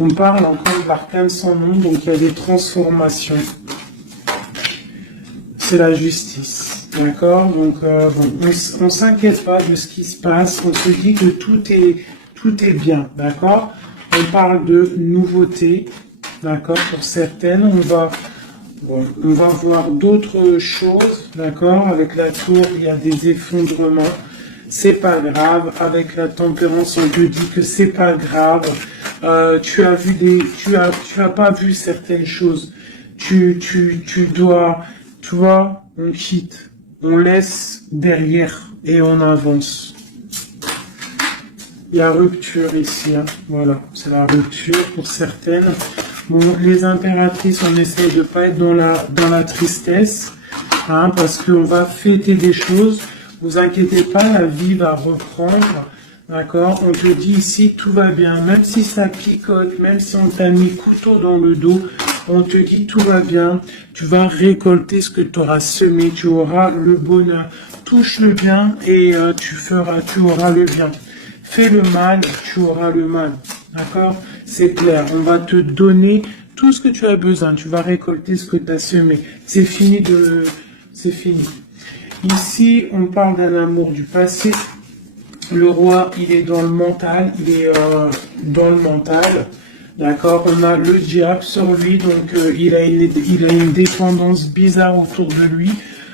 On parle encore de l'arcane sans nom, donc il y a des transformations. C'est la justice, d'accord? Donc bon, on s'inquiète pas de ce qui se passe, on se dit que tout est bien, d'accord? On parle de nouveautés, d'accord? Pour certaines, on va voir d'autres choses, d'accord? Avec la tour, il y a des effondrements. C'est pas grave. Avec la tempérance, on te dit que c'est pas grave. Tu as pas vu certaines choses. Tu dois, tu vois, on quitte, on laisse derrière et on avance. Il y a rupture ici, hein. Voilà, c'est la rupture pour certaines. Bon, les impératrices, on essaye de pas être dans la tristesse, hein, parce qu'on va fêter des choses. Vous inquiétez pas, la vie va reprendre. D'accord? On te dit ici, tout va bien. Même si ça picote, même si on t'a mis couteau dans le dos, on te dit, tout va bien. Tu vas récolter ce que tu auras semé. Tu auras le bonheur. Touche le bien et tu auras le bien. Fais le mal, tu auras le mal. D'accord? C'est clair. On va te donner tout ce que tu as besoin. Tu vas récolter ce que tu as semé. C'est fini. Ici, on parle d'un amour du passé. Le roi, il est dans le mental. Il est dans le mental. D'accord? On a le diable sur lui. Donc, il a une dépendance bizarre autour de lui.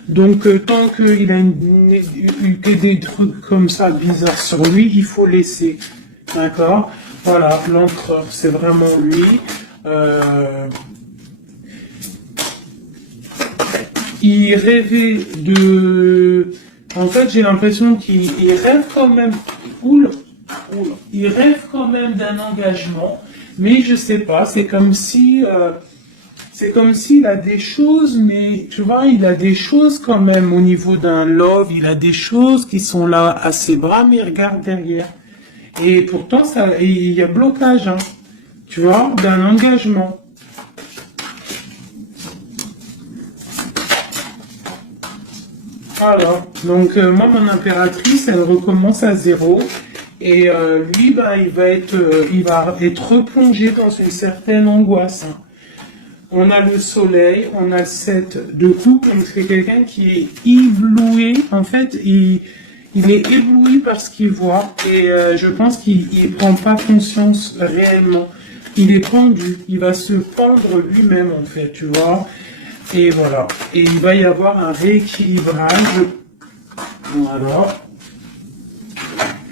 Donc, tant qu'il a que des trucs comme ça bizarres sur lui, il faut laisser. D'accord? Voilà, l'empereur, c'est vraiment lui. Il rêvait de... En fait, j'ai l'impression qu'il rêve quand même... Il rêve quand même d'un engagement, mais je sais pas, c'est comme si... C'est comme s'il a des choses, mais tu vois, il a des choses quand même au niveau d'un love, il a des choses qui sont là à ses bras, mais il regarde derrière. Et pourtant, il y a blocage, hein, tu vois, d'un engagement. Voilà. Donc, moi, mon impératrice, elle recommence à zéro. Et lui, bah, il va être replongé dans une certaine angoisse, hein. On a le soleil, on a le 7 de coupe, donc c'est quelqu'un qui est ébloui. En fait, il est ébloui par ce qu'il voit et je pense qu'il ne prend pas conscience réellement. Il est pendu, il va se pendre lui-même en fait, tu vois. Et voilà. Et il va y avoir un rééquilibrage. Voilà.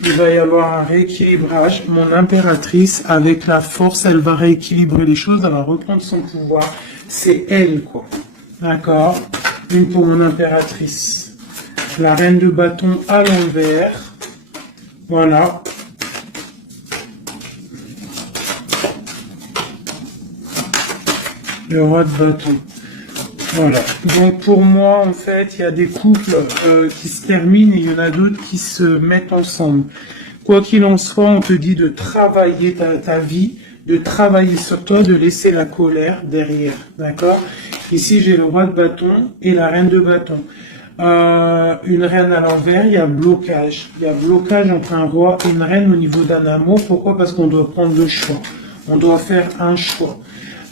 Il va y avoir un rééquilibrage. Mon impératrice, avec la force, elle va rééquilibrer les choses, elle va reprendre son pouvoir. C'est elle, quoi. D'accord? Une pour mon impératrice. La reine de bâton à l'envers. Voilà. Le roi de bâton. Voilà. Donc pour moi, en fait, il y a des couples qui se terminent et il y en a d'autres qui se mettent ensemble. Quoi qu'il en soit, on te dit de travailler ta vie, de travailler sur toi, de laisser la colère derrière. D'accord? Ici, j'ai le roi de bâton et la reine de bâton. Une reine à l'envers, il y a blocage. Il y a blocage entre un roi et une reine au niveau d'un amour. Pourquoi? Parce qu'on doit prendre le choix. On doit faire un choix.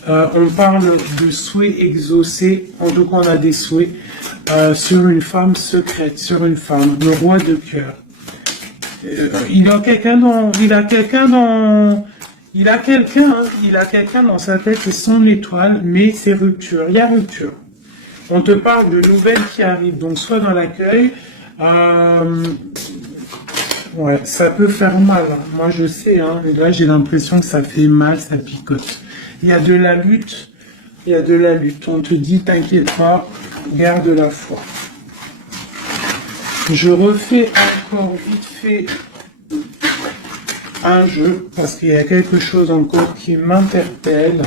On parle de souhaits exaucés, en tout cas on a des souhaits, sur une femme secrète, sur une femme, le roi de cœur. Il a quelqu'un dans sa tête, c'est son étoile, mais c'est rupture, il y a rupture. On te parle de nouvelles qui arrivent, donc soit dans l'accueil, ouais, ça peut faire mal, hein. Moi je sais, hein, mais là j'ai l'impression que ça fait mal, ça picote. Il y a de la lutte, On te dit, t'inquiète pas, garde la foi. Je refais encore vite fait un jeu, parce qu'il y a quelque chose encore qui m'interpelle.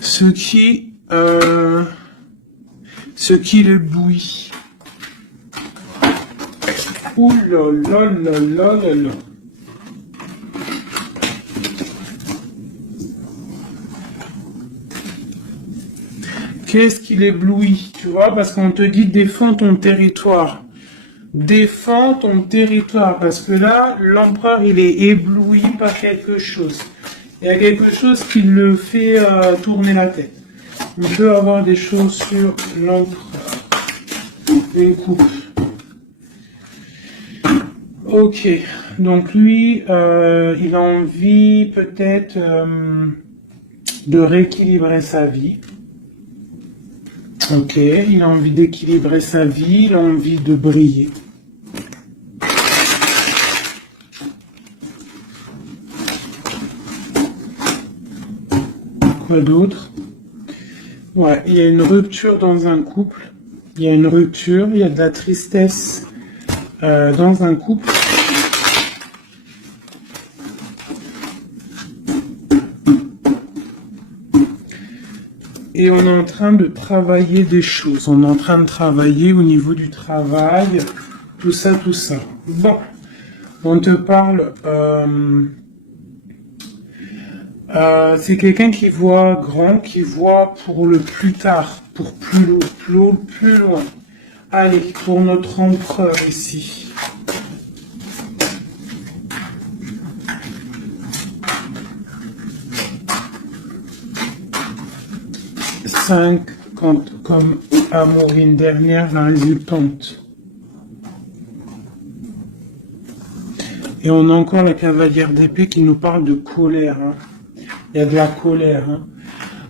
Ce qui le bouille. Ouh là là là là là là. Qu'est-ce qui l'éblouit, tu vois, parce qu'on te dit défends ton territoire. Défends ton territoire, parce que là, l'empereur, il est ébloui par quelque chose. Il y a quelque chose qui le fait tourner la tête. On peut avoir des choses sur l'empereur. Des coupes. Ok, donc lui, il a envie peut-être de rééquilibrer sa vie. Ok, il a envie d'équilibrer sa vie, il a envie de briller. Quoi d'autre? Ouais, il y a une rupture dans un couple. Il y a une rupture, il y a de la tristesse dans un couple. Et on est en train de travailler des choses. On est en train de travailler au niveau du travail, tout ça, tout ça. Bon, on te parle... c'est quelqu'un qui voit grand, qui voit pour le plus tard, pour plus loin. Allez, pour notre empereur ici. Cinq comme amour, une dernière, la résultante. Et on a encore la cavalière d'épée qui nous parle de colère. Hein. Il y a de la colère. Hein.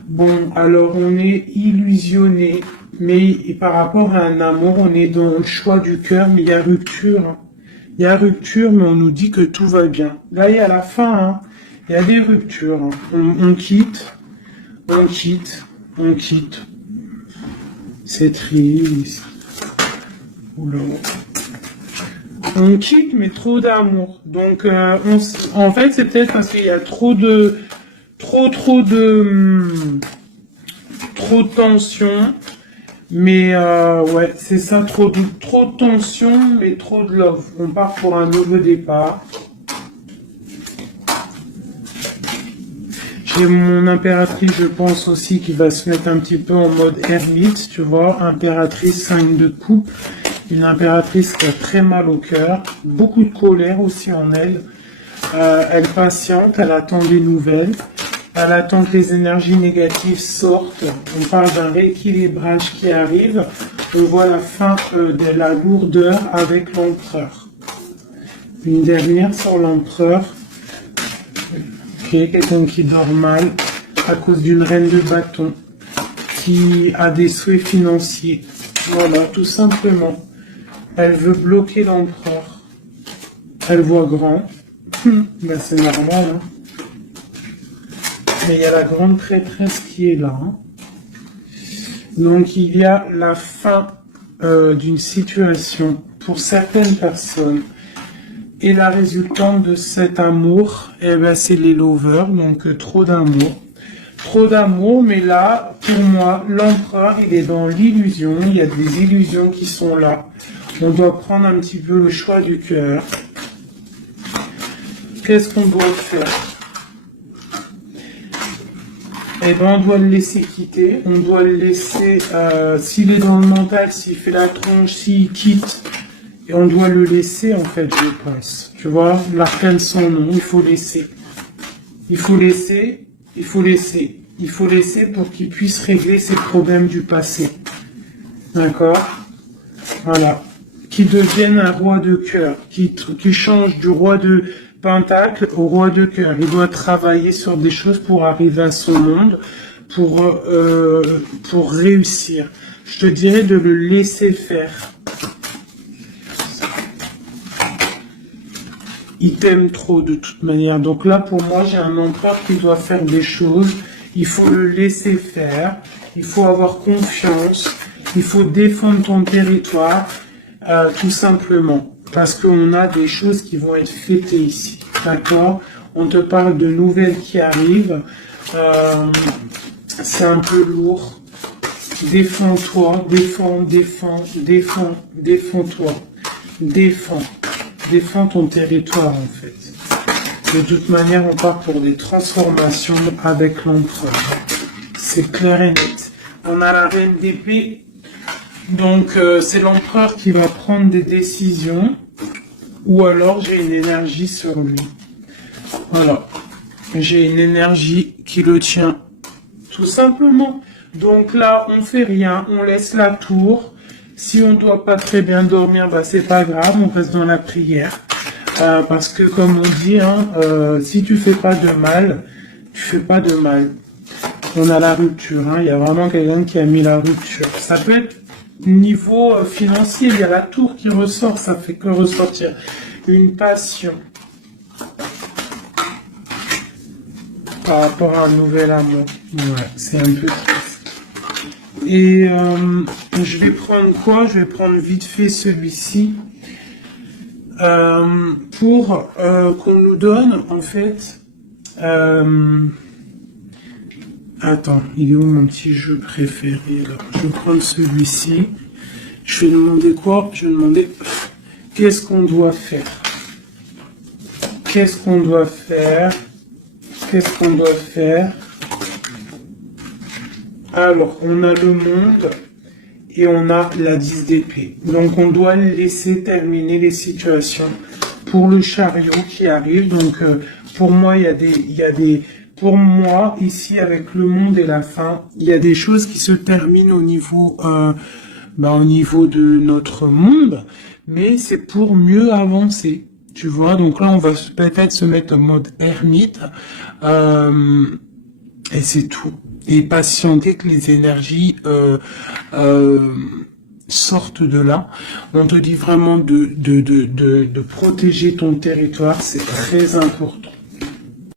Bon, alors on est illusionné, mais par rapport à un amour, on est dans le choix du cœur, mais il y a rupture. Hein. Il y a rupture, mais on nous dit que tout va bien. Là, il y a la fin. Hein. Il y a des ruptures. Hein. On quitte. C'est triste. Oula. On quitte, mais trop d'amour. Donc, en fait, c'est peut-être parce qu'il y a trop de tension. Mais ouais, c'est ça, trop de tension, mais trop de love. On part pour un nouveau départ. J'ai mon impératrice, je pense aussi, qui va se mettre un petit peu en mode ermite, tu vois. Impératrice, 5 de coupe. Une impératrice qui a très mal au cœur. Beaucoup de colère aussi en elle. Elle patiente, elle attend des nouvelles. Elle attend que les énergies négatives sortent. On parle d'un rééquilibrage qui arrive. On voit la fin de la lourdeur avec l'empereur. Une dernière sur l'empereur. Quelqu'un qui dort mal à cause d'une reine de bâton qui a des souhaits financiers. Voilà, tout simplement. Elle veut bloquer l'empereur. Elle voit grand. Ben, c'est normal. Hein. Mais il y a la grande prêtresse qui est là. Hein. Donc il y a la fin d'une situation pour certaines personnes. Et la résultante de cet amour, eh ben, c'est les lovers, donc trop d'amour. Trop d'amour, mais là, pour moi, l'empereur, il est dans l'illusion. Il y a des illusions qui sont là. On doit prendre un petit peu le choix du cœur. Qu'est-ce qu'on doit faire? Eh ben, on doit le laisser quitter. On doit le laisser, s'il est dans le mental, s'il fait la tronche, s'il quitte. Et on doit le laisser, en fait, je pense. Tu vois, l'arcane sans nom, il faut laisser. Il faut laisser pour qu'il puisse régler ses problèmes du passé. D'accord? Voilà. Qu'il devienne un roi de cœur. Qu'il change du roi de pentacle au roi de cœur. Il doit travailler sur des choses pour arriver à son monde, pour réussir. Je te dirais de le laisser faire. Il t'aime trop de toute manière. Donc là, pour moi, j'ai un empereur qui doit faire des choses. Il faut le laisser faire. Il faut avoir confiance. Il faut défendre ton territoire, tout simplement. Parce qu'on a des choses qui vont être fêtées ici. D'accord? On te parle de nouvelles qui arrivent. C'est un peu lourd. Défends-toi. Défends-toi. Défends ton territoire, en fait. De toute manière, on part pour des transformations avec l'empereur. C'est clair et net. On a la reine d'épée. Donc, c'est l'empereur qui va prendre des décisions. Ou alors, j'ai une énergie sur lui. Voilà. J'ai une énergie qui le tient. Tout simplement. Donc là, on fait rien. On laisse la tour. Si on ne doit pas très bien dormir, bah c'est pas grave, on reste dans la prière. Parce que comme on dit, hein, si tu fais pas de mal, tu fais pas de mal. On a la rupture, hein, il y a vraiment quelqu'un qui a mis la rupture. Ça peut être niveau financier, il y a la tour qui ressort, ça fait que ressortir une passion par rapport à un nouvel amour. Ouais, c'est un peu triste. Et je vais prendre quoi? Je vais prendre vite fait celui-ci pour qu'on nous donne en fait. Attends, il est où mon petit jeu préféré là? Je vais prendre celui-ci. Je vais demander quoi? Je vais demander qu'est-ce qu'on doit faire? Qu'est-ce qu'on doit faire? Qu'est-ce qu'on doit faire? Alors, on a le monde et on a la 10 d'épée. Donc, on doit laisser terminer les situations pour le chariot qui arrive. Donc, pour moi, pour moi, ici, avec le monde et la fin, il y a des choses qui se terminent au niveau de notre monde, mais c'est pour mieux avancer. Tu vois, donc là, on va peut-être se mettre en mode ermite, et c'est tout. Et patienter que les énergies sortent de là. On te dit vraiment de protéger ton territoire, c'est très important.